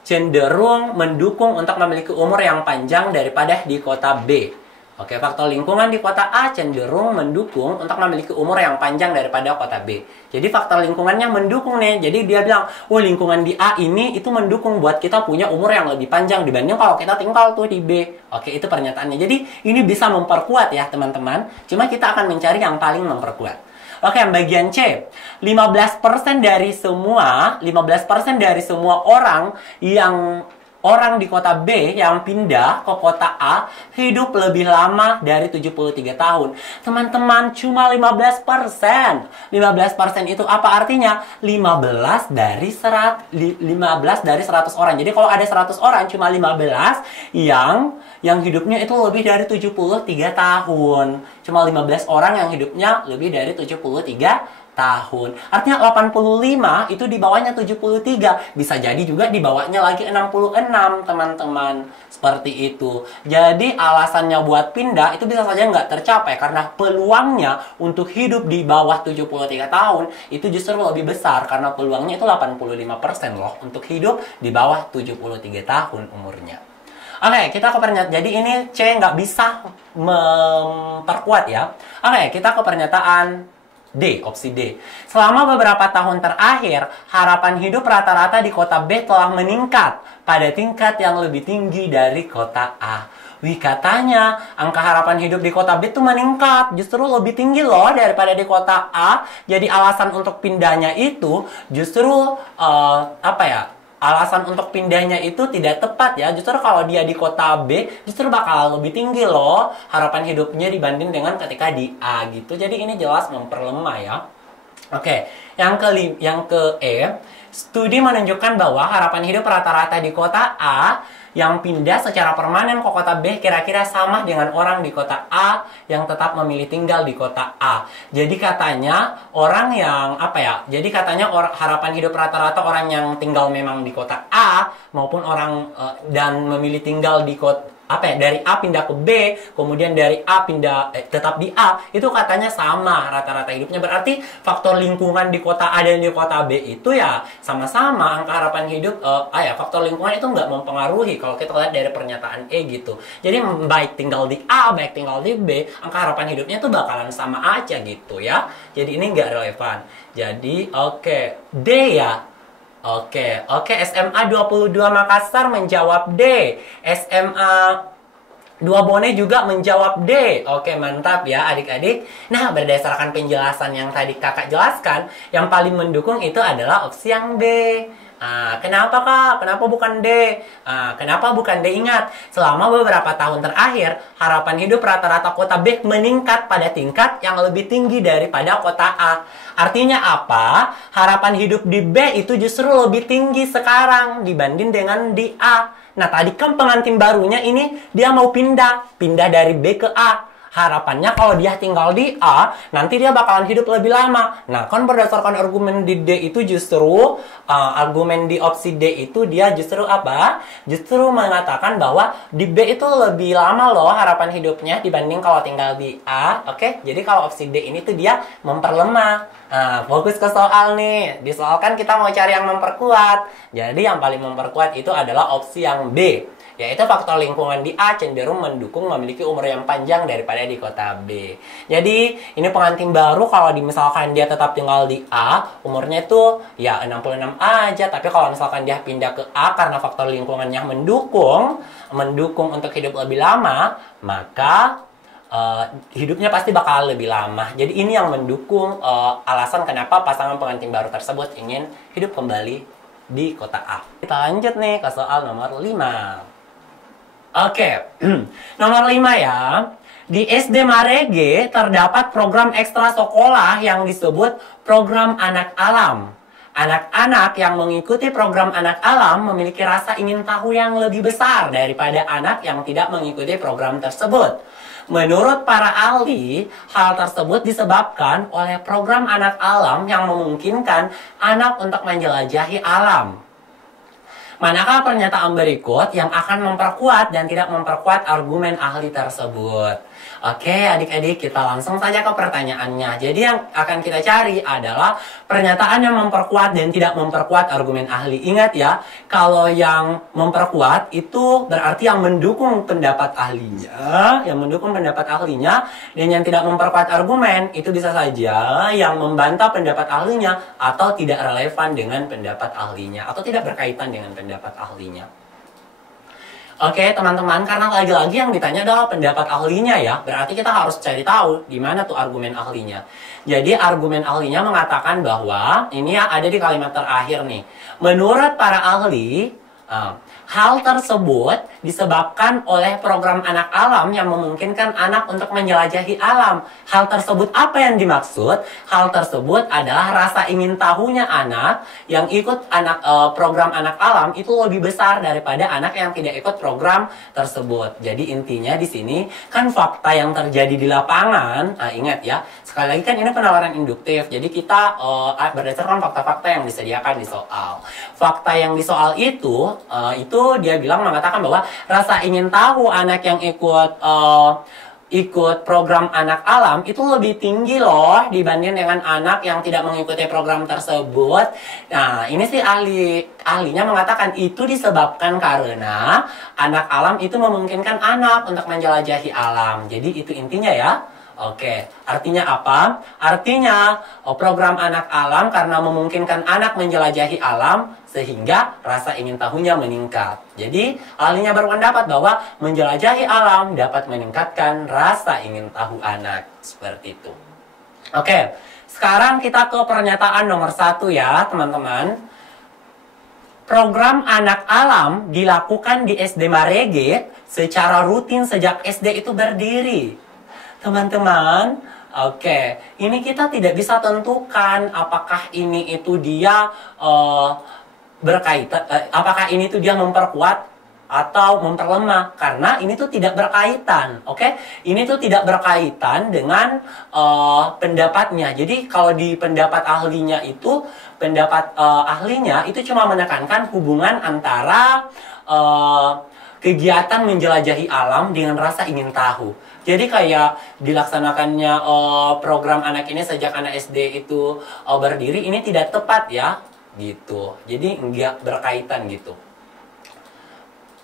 cenderung mendukung untuk memiliki umur yang panjang daripada di kota B. Oke, faktor lingkungan di kota A cenderung mendukung untuk memiliki umur yang panjang daripada kota B. Jadi faktor lingkungannya mendukung nih. Jadi dia bilang, oh lingkungan di A ini itu mendukung buat kita punya umur yang lebih panjang dibanding kalau kita tinggal tuh di B. Oke, itu pernyataannya. Jadi ini bisa memperkuat ya teman-teman. Cuma kita akan mencari yang paling memperkuat. Oke, yang bagian C. 15% dari semua orang di kota B yang pindah ke kota A hidup lebih lama dari 73 tahun. Teman-teman, cuma 15%. 15% itu apa artinya? 15 dari 100 orang. Jadi kalau ada 100 orang, cuma 15 yang hidupnya itu lebih dari 73 tahun. Cuma 15 orang yang hidupnya lebih dari 73 tahun. Artinya 85 itu di bawahnya 73. Bisa jadi juga di bawahnya lagi 66, teman-teman. Seperti itu. Jadi alasannya buat pindah itu bisa saja nggak tercapai karena peluangnya untuk hidup di bawah 73 tahun itu justru lebih besar karena peluangnya itu 85% loh untuk hidup di bawah 73 tahun umurnya. Oke, kita ke pernyataan. Jadi ini C nggak bisa memperkuat ya. Oke, kita ke pernyataan D, opsi D. Selama beberapa tahun terakhir, harapan hidup rata-rata di kota B telah meningkat pada tingkat yang lebih tinggi dari kota A. Wih, katanya angka harapan hidup di kota B itu meningkat, justru lebih tinggi loh daripada di kota A. Jadi alasan untuk pindahnya itu justru alasan untuk pindahnya itu tidak tepat ya. Justru kalau dia di kota B justru bakal lebih tinggi loh harapan hidupnya dibanding dengan ketika di A gitu. Jadi ini jelas memperlemah ya. Oke, yang ke E, studi menunjukkan bahwa harapan hidup rata-rata di kota A yang pindah secara permanen ke kota B kira-kira sama dengan orang di kota A yang tetap memilih tinggal di kota A. Jadi katanya orang yang Jadi katanya harapan hidup rata-rata orang yang tinggal memang di kota A maupun orang dan memilih tinggal di kota dari A pindah ke B, kemudian dari A pindah tetap di A, itu katanya sama rata-rata hidupnya. Berarti faktor lingkungan di kota A dan di kota B itu ya sama-sama angka harapan hidup. Faktor lingkungan itu nggak mempengaruhi kalau kita lihat dari pernyataan E gitu. Jadi baik tinggal di A, baik tinggal di B, angka harapan hidupnya itu bakalan sama aja gitu ya. Jadi ini nggak relevan. Jadi D ya. Oke, SMA 22 Makassar menjawab D. SMA 2 Bone juga menjawab D. Oke, mantap ya adik-adik. Nah, berdasarkan penjelasan yang tadi kakak jelaskan, yang paling mendukung itu adalah opsi yang B. Kenapa kak? Kenapa bukan D? Kenapa bukan D? Ingat, selama beberapa tahun terakhir, harapan hidup rata-rata kota B meningkat pada tingkat yang lebih tinggi daripada kota A. Artinya apa? Harapan hidup di B itu justru lebih tinggi sekarang dibanding dengan di A. Nah, tadi kan pengantin barunya ini dia mau pindah dari B ke A. Harapannya kalau dia tinggal di A, nanti dia bakalan hidup lebih lama. Nah, kan berdasarkan argumen di D itu justru, argumen di opsi D itu dia justru apa? Justru mengatakan bahwa di B itu lebih lama loh harapan hidupnya dibanding kalau tinggal di A. Oke, jadi kalau opsi D ini tuh dia memperlemah. Fokus ke soal nih. Di soal kan kita mau cari yang memperkuat. Jadi yang paling memperkuat itu adalah opsi yang B. Yaitu faktor lingkungan di A cenderung mendukung memiliki umur yang panjang daripada di kota B. Jadi, ini pengantin baru kalau misalkan dia tetap tinggal di A, umurnya itu ya 66 aja. Tapi kalau misalkan dia pindah ke A karena faktor lingkungannya mendukung untuk hidup lebih lama, maka hidupnya pasti bakal lebih lama. Jadi ini yang mendukung alasan kenapa pasangan pengantin baru tersebut ingin hidup kembali di kota A. Kita lanjut nih ke soal nomor 5. Oke, nomor 5 ya. Di SD Marege terdapat program ekstra sekolah yang disebut program anak alam. Anak-anak yang mengikuti program anak alam memiliki rasa ingin tahu yang lebih besar daripada anak yang tidak mengikuti program tersebut. Menurut para ahli, hal tersebut disebabkan oleh program anak alam yang memungkinkan anak untuk menjelajahi alam. Manakah pernyataan berikut yang akan memperkuat dan tidak memperkuat argumen ahli tersebut? Oke, adik-adik, kita langsung saja ke pertanyaannya. Jadi yang akan kita cari adalah pernyataan yang memperkuat dan tidak memperkuat argumen ahli. Ingat ya, kalau yang memperkuat itu berarti yang mendukung pendapat ahlinya, dan yang tidak memperkuat argumen itu bisa saja yang membantah pendapat ahlinya atau tidak relevan dengan pendapat ahlinya atau tidak berkaitan dengan pendapat ahlinya. Oke, teman-teman, karena lagi-lagi yang ditanya adalah pendapat ahlinya ya, berarti kita harus cari tahu di mana tuh argumen ahlinya. Jadi argumen ahlinya mengatakan bahwa, ini ya ada di kalimat terakhir nih, menurut para ahli, hal tersebut disebabkan oleh program anak alam yang memungkinkan anak untuk menjelajahi alam. Hal tersebut apa yang dimaksud? Hal tersebut adalah rasa ingin tahunya anak yang ikut program anak alam itu lebih besar daripada anak yang tidak ikut program tersebut. Jadi intinya di sini kan fakta yang terjadi di lapangan. Ingat ya, sekali lagi kan ini penalaran induktif. Jadi kita berdasarkan fakta-fakta yang disediakan di soal. Fakta yang di soal itu dia bilang mengatakan bahwa rasa ingin tahu anak yang ikut program anak alam itu lebih tinggi loh dibanding dengan anak yang tidak mengikuti program tersebut. Nah, ini sih ahlinya mengatakan itu disebabkan karena anak alam itu memungkinkan anak untuk menjelajahi alam. Jadi itu intinya ya. Oke, artinya apa? Artinya program anak alam karena memungkinkan anak menjelajahi alam sehingga rasa ingin tahunya meningkat. Jadi ahlinya berpendapat bahwa menjelajahi alam dapat meningkatkan rasa ingin tahu anak. Seperti itu. Oke, sekarang kita ke pernyataan nomor 1 ya teman-teman. Program anak alam dilakukan di SD Marege secara rutin sejak SD itu berdiri. Teman-teman, oke, ini kita tidak bisa tentukan apakah ini itu dia berkaitan, apakah ini itu dia memperkuat atau memperlemah, karena ini tuh tidak berkaitan, oke? Ini tuh tidak berkaitan dengan pendapatnya. Jadi kalau di pendapat ahlinya itu, ahlinya itu cuma menekankan hubungan antara kegiatan menjelajahi alam dengan rasa ingin tahu. Jadi kayak dilaksanakannya program anak ini sejak anak SD itu berdiri, ini tidak tepat ya, gitu. Jadi nggak berkaitan gitu.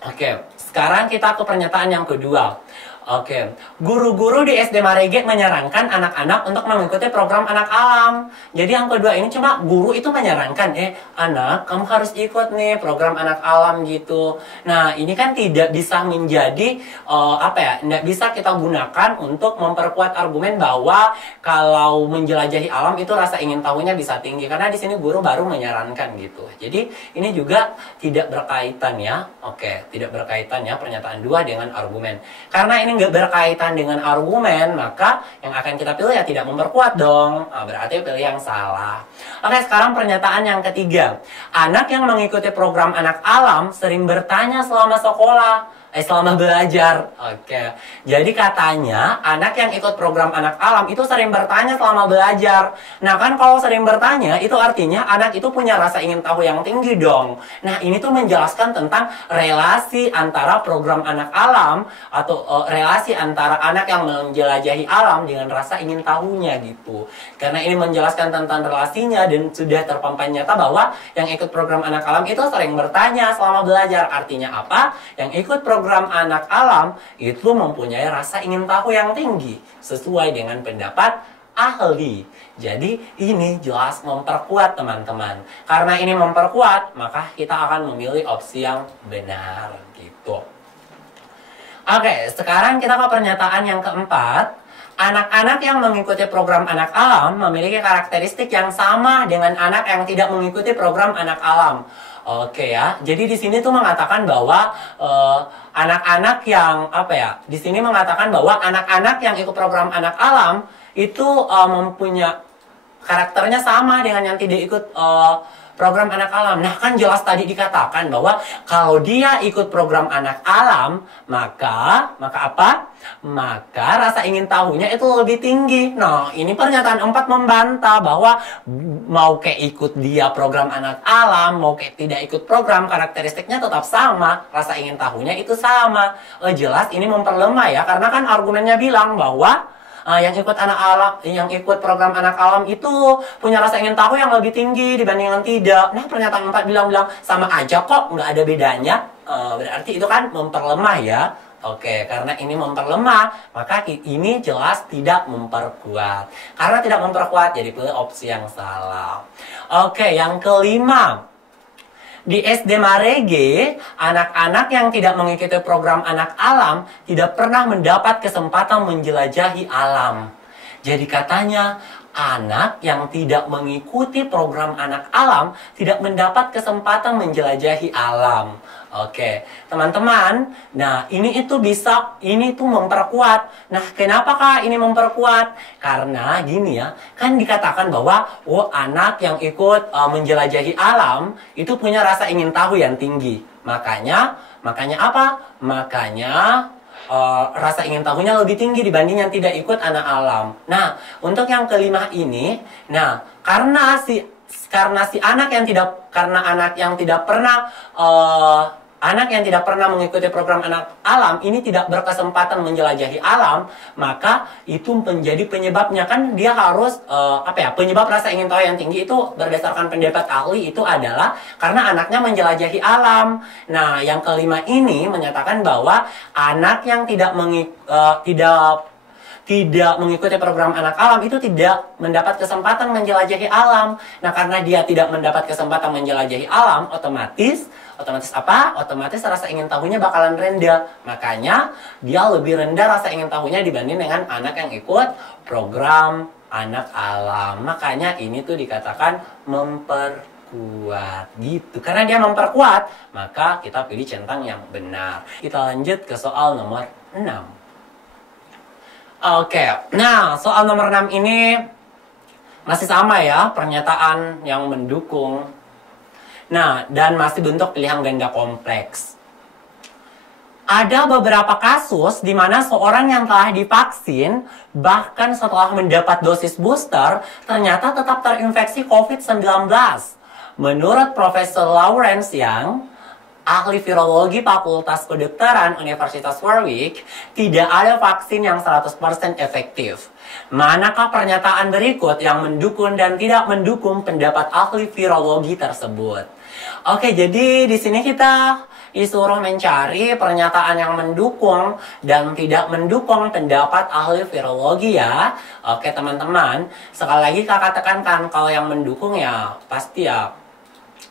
Oke, sekarang kita ke pernyataan yang kedua. Oke, guru-guru di SD Marege menyarankan anak-anak untuk mengikuti program anak alam. Jadi yang kedua ini cuma guru itu menyarankan, anak kamu harus ikut nih program anak alam gitu. Nah ini kan tidak bisa menjadi tidak bisa kita gunakan untuk memperkuat argumen bahwa kalau menjelajahi alam itu rasa ingin tahunya bisa tinggi. Karena di sini guru baru menyarankan gitu. Jadi ini juga tidak berkaitan ya. Oke, tidak berkaitan ya pernyataan 2 dengan argumen. Karena ini nggak berkaitan dengan argumen, maka yang akan kita pilih ya tidak memperkuat dong. Berarti pilih yang salah. Oke, sekarang pernyataan yang ketiga. Anak yang mengikuti program anak alam sering bertanya selama sekolah. Selama belajar. Oke. Jadi katanya anak yang ikut program anak alam itu sering bertanya selama belajar. Nah kan kalau sering bertanya itu artinya anak itu punya rasa ingin tahu yang tinggi dong. Nah ini tuh menjelaskan tentang relasi antara program anak alam atau relasi antara anak yang menjelajahi alam dengan rasa ingin tahunya gitu. Karena ini menjelaskan tentang relasinya dan sudah terpampang nyata bahwa yang ikut program anak alam itu sering bertanya selama belajar. Artinya apa? Yang ikut program anak alam itu mempunyai rasa ingin tahu yang tinggi sesuai dengan pendapat ahli. Jadi ini jelas memperkuat teman-teman. Karena ini memperkuat, maka kita akan memilih opsi yang benar gitu. Oke, sekarang kita ke pernyataan yang keempat. Anak-anak yang mengikuti program anak alam memiliki karakteristik yang sama dengan anak yang tidak mengikuti program anak alam. Oke ya, jadi di sini tuh mengatakan bahwa anak-anak yang di sini mengatakan bahwa anak-anak yang ikut program anak alam itu mempunyai karakternya sama dengan yang tidak ikut program anak alam. Nah kan jelas tadi dikatakan bahwa kalau dia ikut program anak alam, maka apa? Maka rasa ingin tahunya itu lebih tinggi. Nah ini pernyataan 4 membantah bahwa mau kayak ikut dia program anak alam, mau kayak tidak ikut program, karakteristiknya tetap sama. Rasa ingin tahunya itu sama. Jelas ini memperlemah ya, karena kan argumennya bilang bahwa yang ikut program anak alam itu punya rasa ingin tahu yang lebih tinggi dibandingkan tidak. Nah pernyataan 4 bilang sama aja kok, nggak ada bedanya. Berarti itu kan memperlemah ya. Oke, karena ini memperlemah, maka ini jelas tidak memperkuat. Karena tidak memperkuat, jadi pilih opsi yang salah. Oke, yang kelima. Di SD Marege, anak-anak yang tidak mengikuti program anak alam tidak pernah mendapat kesempatan menjelajahi alam. Jadi katanya, anak yang tidak mengikuti program anak alam tidak mendapat kesempatan menjelajahi alam. Oke, teman-teman, nah ini tuh memperkuat. Nah, kenapakah ini memperkuat? Karena gini ya, kan dikatakan bahwa anak yang ikut menjelajahi alam itu punya rasa ingin tahu yang tinggi. Makanya apa? Makanya rasa ingin tahunya lebih tinggi dibanding yang tidak ikut anak alam. Nah, untuk yang kelima ini, karena anak yang tidak pernah mengikuti program anak alam ini tidak berkesempatan menjelajahi alam, maka itu menjadi penyebabnya. Kan dia harus penyebab rasa ingin tahu yang tinggi itu berdasarkan pendapat ahli itu adalah karena anaknya menjelajahi alam. Nah, yang kelima ini menyatakan bahwa anak yang tidak mengikuti program anak alam itu tidak mendapat kesempatan menjelajahi alam. Nah, karena dia tidak mendapat kesempatan menjelajahi alam, otomatis apa? Otomatis rasa ingin tahunya bakalan rendah. Makanya dia lebih rendah rasa ingin tahunya dibanding dengan anak yang ikut program anak alam. Makanya ini tuh dikatakan memperkuat gitu. Karena dia memperkuat, maka kita pilih centang yang benar. Kita lanjut ke soal nomor 6. Oke, nah soal nomor 6 ini masih sama ya, pernyataan yang mendukung. Nah, dan masih bentuk pilihan ganda kompleks. Ada beberapa kasus di mana seorang yang telah divaksin, bahkan setelah mendapat dosis booster, ternyata tetap terinfeksi COVID-19. Menurut Profesor Lawrence Yang, ahli virologi Fakultas Kedokteran Universitas Warwick, tidak ada vaksin yang 100% efektif. Manakah pernyataan berikut yang mendukung dan tidak mendukung pendapat ahli virologi tersebut? Oke, jadi di sini kita disuruh mencari pernyataan yang mendukung dan tidak mendukung pendapat ahli virologi ya. Oke teman-teman, sekali lagi kakak tekankan kalau yang mendukung ya pasti ya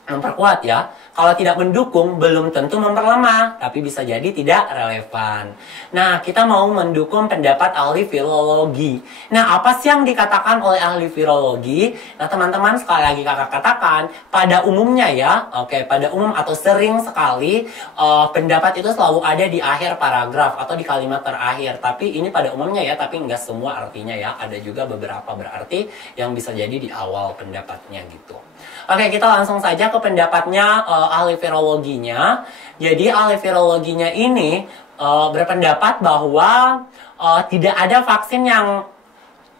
memperkuat ya. Kalau tidak mendukung belum tentu memperlemah, tapi bisa jadi tidak relevan. Nah, kita mau mendukung pendapat ahli virologi. Nah, apa sih yang dikatakan oleh ahli virologi? Nah, teman-teman sekali lagi kakak katakan, pada umumnya ya, oke, pada umum atau sering sekali pendapat itu selalu ada di akhir paragraf atau di kalimat terakhir. Tapi ini pada umumnya ya, tapi nggak semua artinya ya. Ada juga beberapa berarti yang bisa jadi di awal pendapatnya gitu. Oke, kita langsung saja ke pendapatnya ahli virologinya. Jadi ahli virologinya ini berpendapat bahwa tidak ada vaksin yang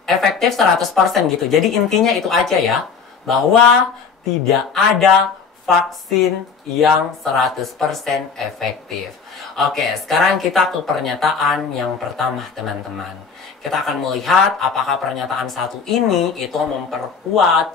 efektif 100% gitu. Jadi intinya itu aja ya, bahwa tidak ada vaksin yang 100% efektif. Oke, sekarang kita ke pernyataan yang pertama teman-teman. Kita akan melihat apakah pernyataan satu ini itu memperkuat,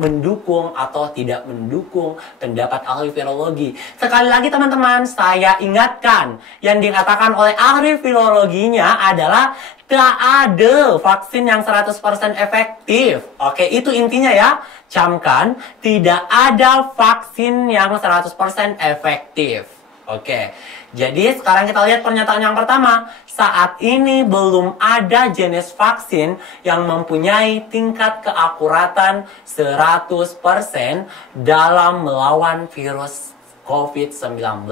mendukung atau tidak mendukung pendapat ahli virologi. Sekali lagi teman-teman, saya ingatkan yang dikatakan oleh ahli virologinya adalah tak ada vaksin yang 100% efektif. Oke, itu intinya ya. Camkan, tidak ada vaksin yang 100% efektif. Oke, jadi sekarang kita lihat pernyataan yang pertama. Saat ini belum ada jenis vaksin yang mempunyai tingkat keakuratan 100% dalam melawan virus COVID-19.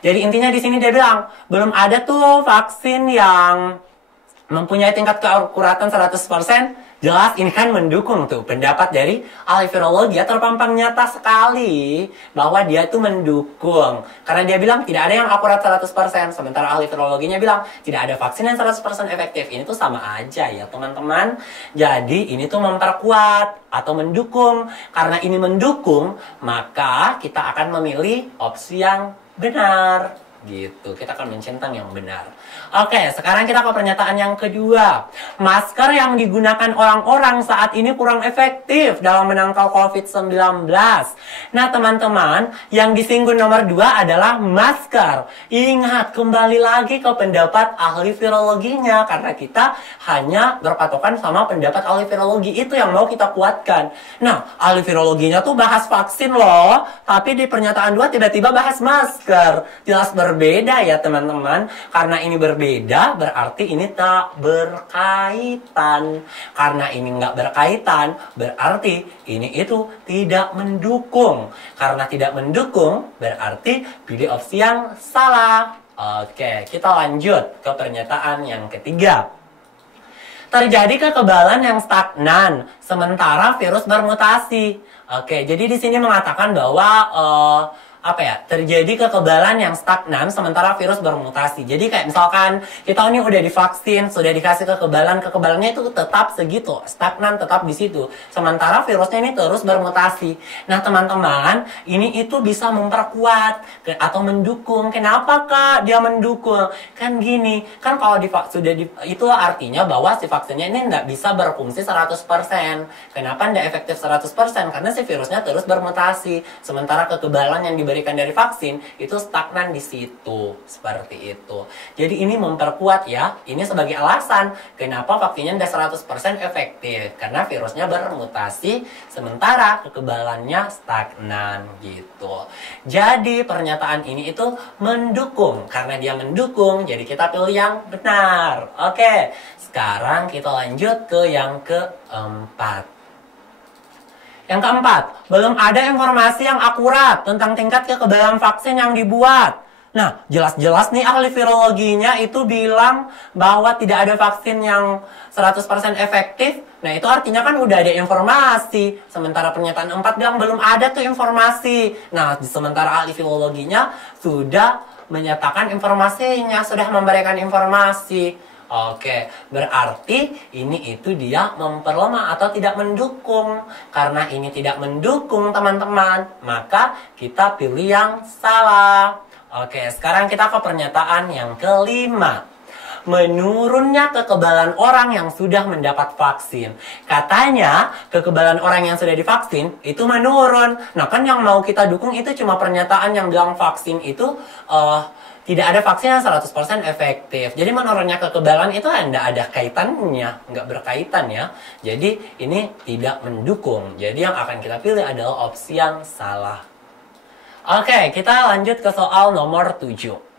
Jadi intinya di sini dia bilang, belum ada tuh vaksin yang mempunyai tingkat keakuratan 100%. Jelas ini kan mendukung tuh pendapat dari ahli virologi ya, terpampang nyata sekali bahwa dia tuh mendukung. Karena dia bilang tidak ada yang akurat 100%, sementara ahli virologinya bilang tidak ada vaksin yang 100% efektif. Ini tuh sama aja ya teman-teman. Jadi ini tuh memperkuat atau mendukung. Karena ini mendukung, maka kita akan memilih opsi yang benar. Gitu, kita akan mencentang yang benar. Oke, sekarang kita ke pernyataan yang kedua. Masker yang digunakan orang-orang saat ini kurang efektif dalam menangkal COVID-19. Nah teman-teman, yang disinggung nomor 2 adalah masker. Ingat, kembali lagi ke pendapat ahli virologinya. Karena kita hanya berpatokan sama pendapat ahli virologi. Itu yang mau kita kuatkan. Nah, ahli virologinya tuh bahas vaksin loh. Tapi di pernyataan 2 tiba-tiba bahas masker. Jelas berbeda ya teman-teman. Karena ini berbeda berarti ini tak berkaitan. Karena ini nggak berkaitan berarti ini itu tidak mendukung. Karena tidak mendukung berarti pilih opsi yang salah. Oke, kita lanjut ke pernyataan yang ketiga. Terjadi kekebalan yang stagnan sementara virus bermutasi. Oke, jadi di sini mengatakan bahwa terjadi kekebalan yang stagnan sementara virus bermutasi. Jadi kayak misalkan kita ini udah divaksin, sudah dikasih kekebalannya itu tetap segitu, stagnan tetap di situ. Sementara virusnya ini terus bermutasi. Nah teman-teman, ini itu bisa memperkuat atau mendukung. Kenapa kak dia mendukung? Kan gini, kan kalau itu artinya bahwa si vaksinnya ini nggak bisa berfungsi 100%. Kenapa nggak efektif 100%? Karena si virusnya terus bermutasi. Sementara kekebalan yang diberikan dari vaksin itu stagnan di situ, seperti itu. Jadi ini memperkuat ya, ini sebagai alasan kenapa vaksinnya tidak 100% efektif, karena virusnya bermutasi sementara kekebalannya stagnan gitu. Jadi pernyataan ini itu mendukung, karena dia mendukung jadi kita pilih yang benar. Oke, sekarang kita lanjut ke yang keempat. Yang keempat, belum ada informasi yang akurat tentang tingkat kekebalan vaksin yang dibuat. Nah, jelas-jelas nih ahli virologinya itu bilang bahwa tidak ada vaksin yang 100% efektif. Nah, itu artinya kan udah ada informasi. Sementara pernyataan 4 bilang belum ada tuh informasi. Nah, sementara ahli virologinya sudah menyatakan informasinya, sudah memberikan informasi. Oke, berarti ini itu dia memperlemah atau tidak mendukung. Karena ini tidak mendukung teman-teman, maka kita pilih yang salah. Oke, sekarang kita ke pernyataan yang kelima. Menurunnya kekebalan orang yang sudah mendapat vaksin. Katanya kekebalan orang yang sudah divaksin itu menurun. Nah kan yang mau kita dukung itu cuma pernyataan yang bilang vaksin itu tidak ada vaksin yang 100% efektif. Jadi menurunnya kekebalan itu tidak ada kaitannya, nggak berkaitan ya. Jadi ini tidak mendukung. Jadi yang akan kita pilih adalah opsi yang salah. Oke, kita lanjut ke soal nomor 7.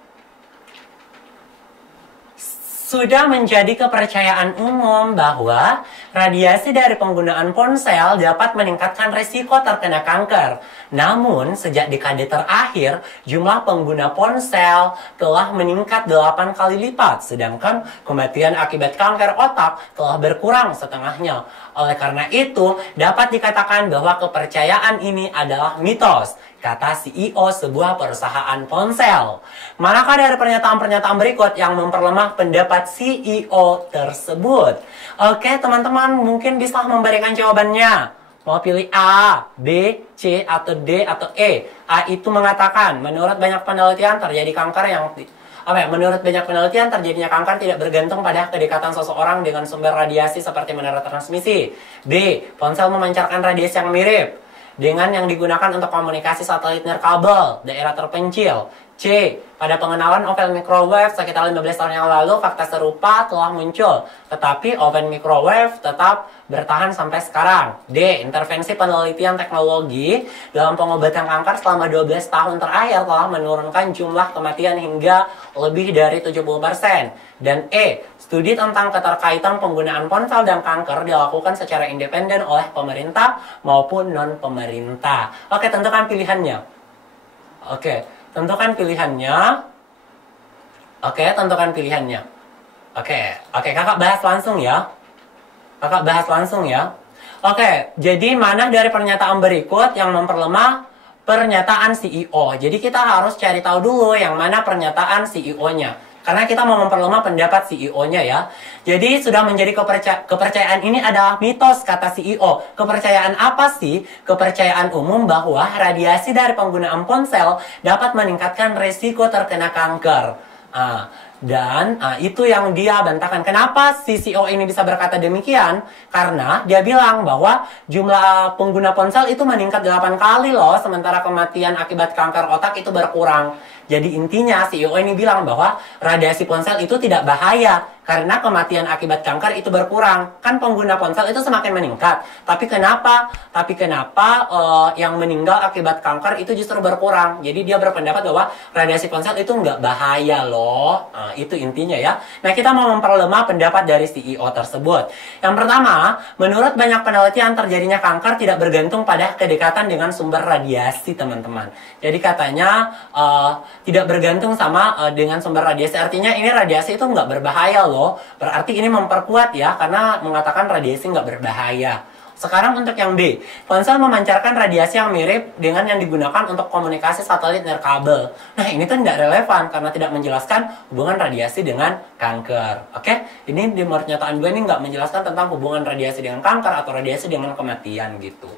Sudah menjadi kepercayaan umum bahwa radiasi dari penggunaan ponsel dapat meningkatkan risiko terkena kanker. Namun, sejak dekade terakhir, jumlah pengguna ponsel telah meningkat 8 kali lipat, sedangkan kematian akibat kanker otak telah berkurang setengahnya. Oleh karena itu, dapat dikatakan bahwa kepercayaan ini adalah mitos, kata CEO sebuah perusahaan ponsel. Manakah dari pernyataan-pernyataan berikut yang memperlemah pendapat CEO tersebut? Oke, teman-teman mungkin bisa memberikan jawabannya. Mau pilih A, B, C, atau D, atau E. A itu mengatakan, menurut banyak penelitian terjadi kanker yang... menurut banyak penelitian terjadinya kanker tidak bergantung pada kedekatan seseorang dengan sumber radiasi seperti menara transmisi. B, ponsel memancarkan radiasi yang mirip dengan yang digunakan untuk komunikasi satelit nirkabel, daerah terpencil. C, pada pengenalan oven microwave sekitar 15 tahun yang lalu, fakta serupa telah muncul, tetapi oven microwave tetap bertahan sampai sekarang. D, intervensi penelitian teknologi dalam pengobatan kanker selama 12 tahun terakhir telah menurunkan jumlah kematian hingga lebih dari 70%. Dan E, studi tentang keterkaitan penggunaan ponsel dan kanker dilakukan secara independen oleh pemerintah maupun non-pemerintah. Oke, tentukan pilihannya. Tentukan pilihannya. Oke, kakak bahas langsung ya. Oke, jadi mana dari pernyataan berikut yang memperlemah pernyataan CEO? Jadi kita harus cari tahu dulu yang mana pernyataan CEO-nya. Karena kita mau memperlemah pendapat CEO-nya ya. Jadi sudah menjadi kepercayaan ini adalah mitos, kata CEO. Kepercayaan apa sih? Kepercayaan umum bahwa radiasi dari penggunaan ponsel dapat meningkatkan risiko terkena kanker. Dan itu yang dia bantahkan. Kenapa si CEO ini bisa berkata demikian? Karena dia bilang bahwa jumlah pengguna ponsel itu meningkat 8 kali loh, sementara kematian akibat kanker otak itu berkurang. Jadi intinya CEO ini bilang bahwa radiasi ponsel itu tidak bahaya karena kematian akibat kanker itu berkurang. Kan pengguna ponsel itu semakin meningkat. Tapi kenapa yang meninggal akibat kanker itu justru berkurang? Jadi dia berpendapat bahwa radiasi ponsel itu nggak bahaya loh. Itu intinya ya. Nah, kita mau memperlemah pendapat dari CEO tersebut. Yang pertama, menurut banyak penelitian terjadinya kanker tidak bergantung pada kedekatan dengan sumber radiasi, teman-teman. Jadi katanya tidak bergantung sama dengan sumber radiasi. Artinya ini radiasi itu nggak berbahaya loh. Berarti ini memperkuat ya, karena mengatakan radiasi nggak berbahaya. Sekarang untuk yang B, ponsel memancarkan radiasi yang mirip dengan yang digunakan untuk komunikasi satelit nirkabel. Nah, ini tuh tidak relevan karena tidak menjelaskan hubungan radiasi dengan kanker. Oke, ini di pernyataan gue ini nggak menjelaskan tentang hubungan radiasi dengan kanker atau radiasi dengan kematian gitu.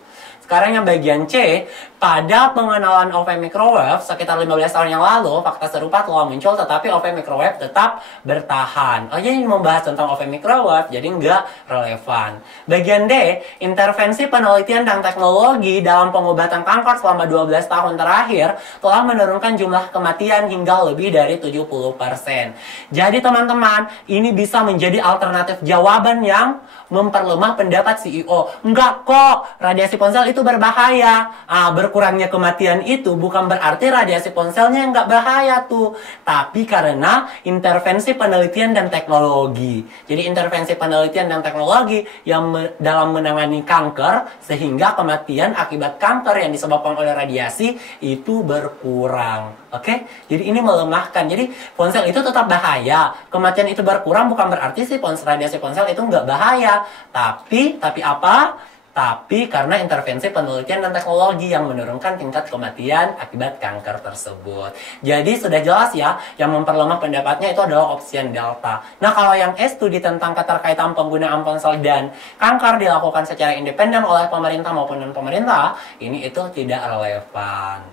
Sekarang yang bagian C, pada pengenalan oven microwave sekitar 15 tahun yang lalu, fakta serupa telah muncul tetapi oven microwave tetap bertahan. Jadi membahas tentang oven microwave, jadi nggak relevan. Bagian D, intervensi penelitian dan teknologi dalam pengobatan kanker selama 12 tahun terakhir telah menurunkan jumlah kematian hingga lebih dari 70%. Jadi teman-teman, ini bisa menjadi alternatif jawaban yang memperlemah pendapat CEO. Enggak kok, radiasi ponsel itu berbahaya. Berkurangnya kematian itu bukan berarti radiasi ponselnya enggak bahaya tuh. Tapi karena intervensi penelitian dan teknologi. Jadi intervensi penelitian dan teknologi yang dalam menangani kanker, sehingga kematian akibat kanker yang disebabkan oleh radiasi itu berkurang. Oke? Jadi ini melemahkan. Jadi ponsel itu tetap bahaya. Kematian itu berkurang bukan berarti radiasi ponsel itu enggak bahaya. Tapi apa? tapi karena intervensi penelitian dan teknologi yang menurunkan tingkat kematian akibat kanker tersebut. Jadi sudah jelas ya, yang memperlemah pendapatnya itu adalah opsi delta. Nah, kalau yang E, studi tentang keterkaitan penggunaan ponsel dan kanker dilakukan secara independen oleh pemerintah maupun non-pemerintah, ini itu tidak relevan.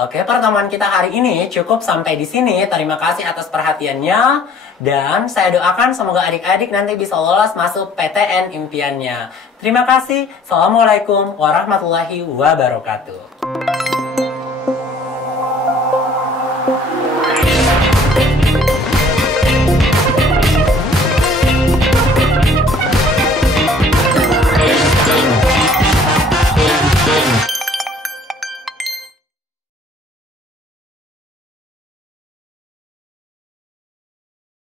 Oke, pertemuan kita hari ini cukup sampai di sini. Terima kasih atas perhatiannya. Dan saya doakan semoga adik-adik nanti bisa lolos masuk PTN impiannya. Terima kasih. Assalamualaikum warahmatullahi wabarakatuh.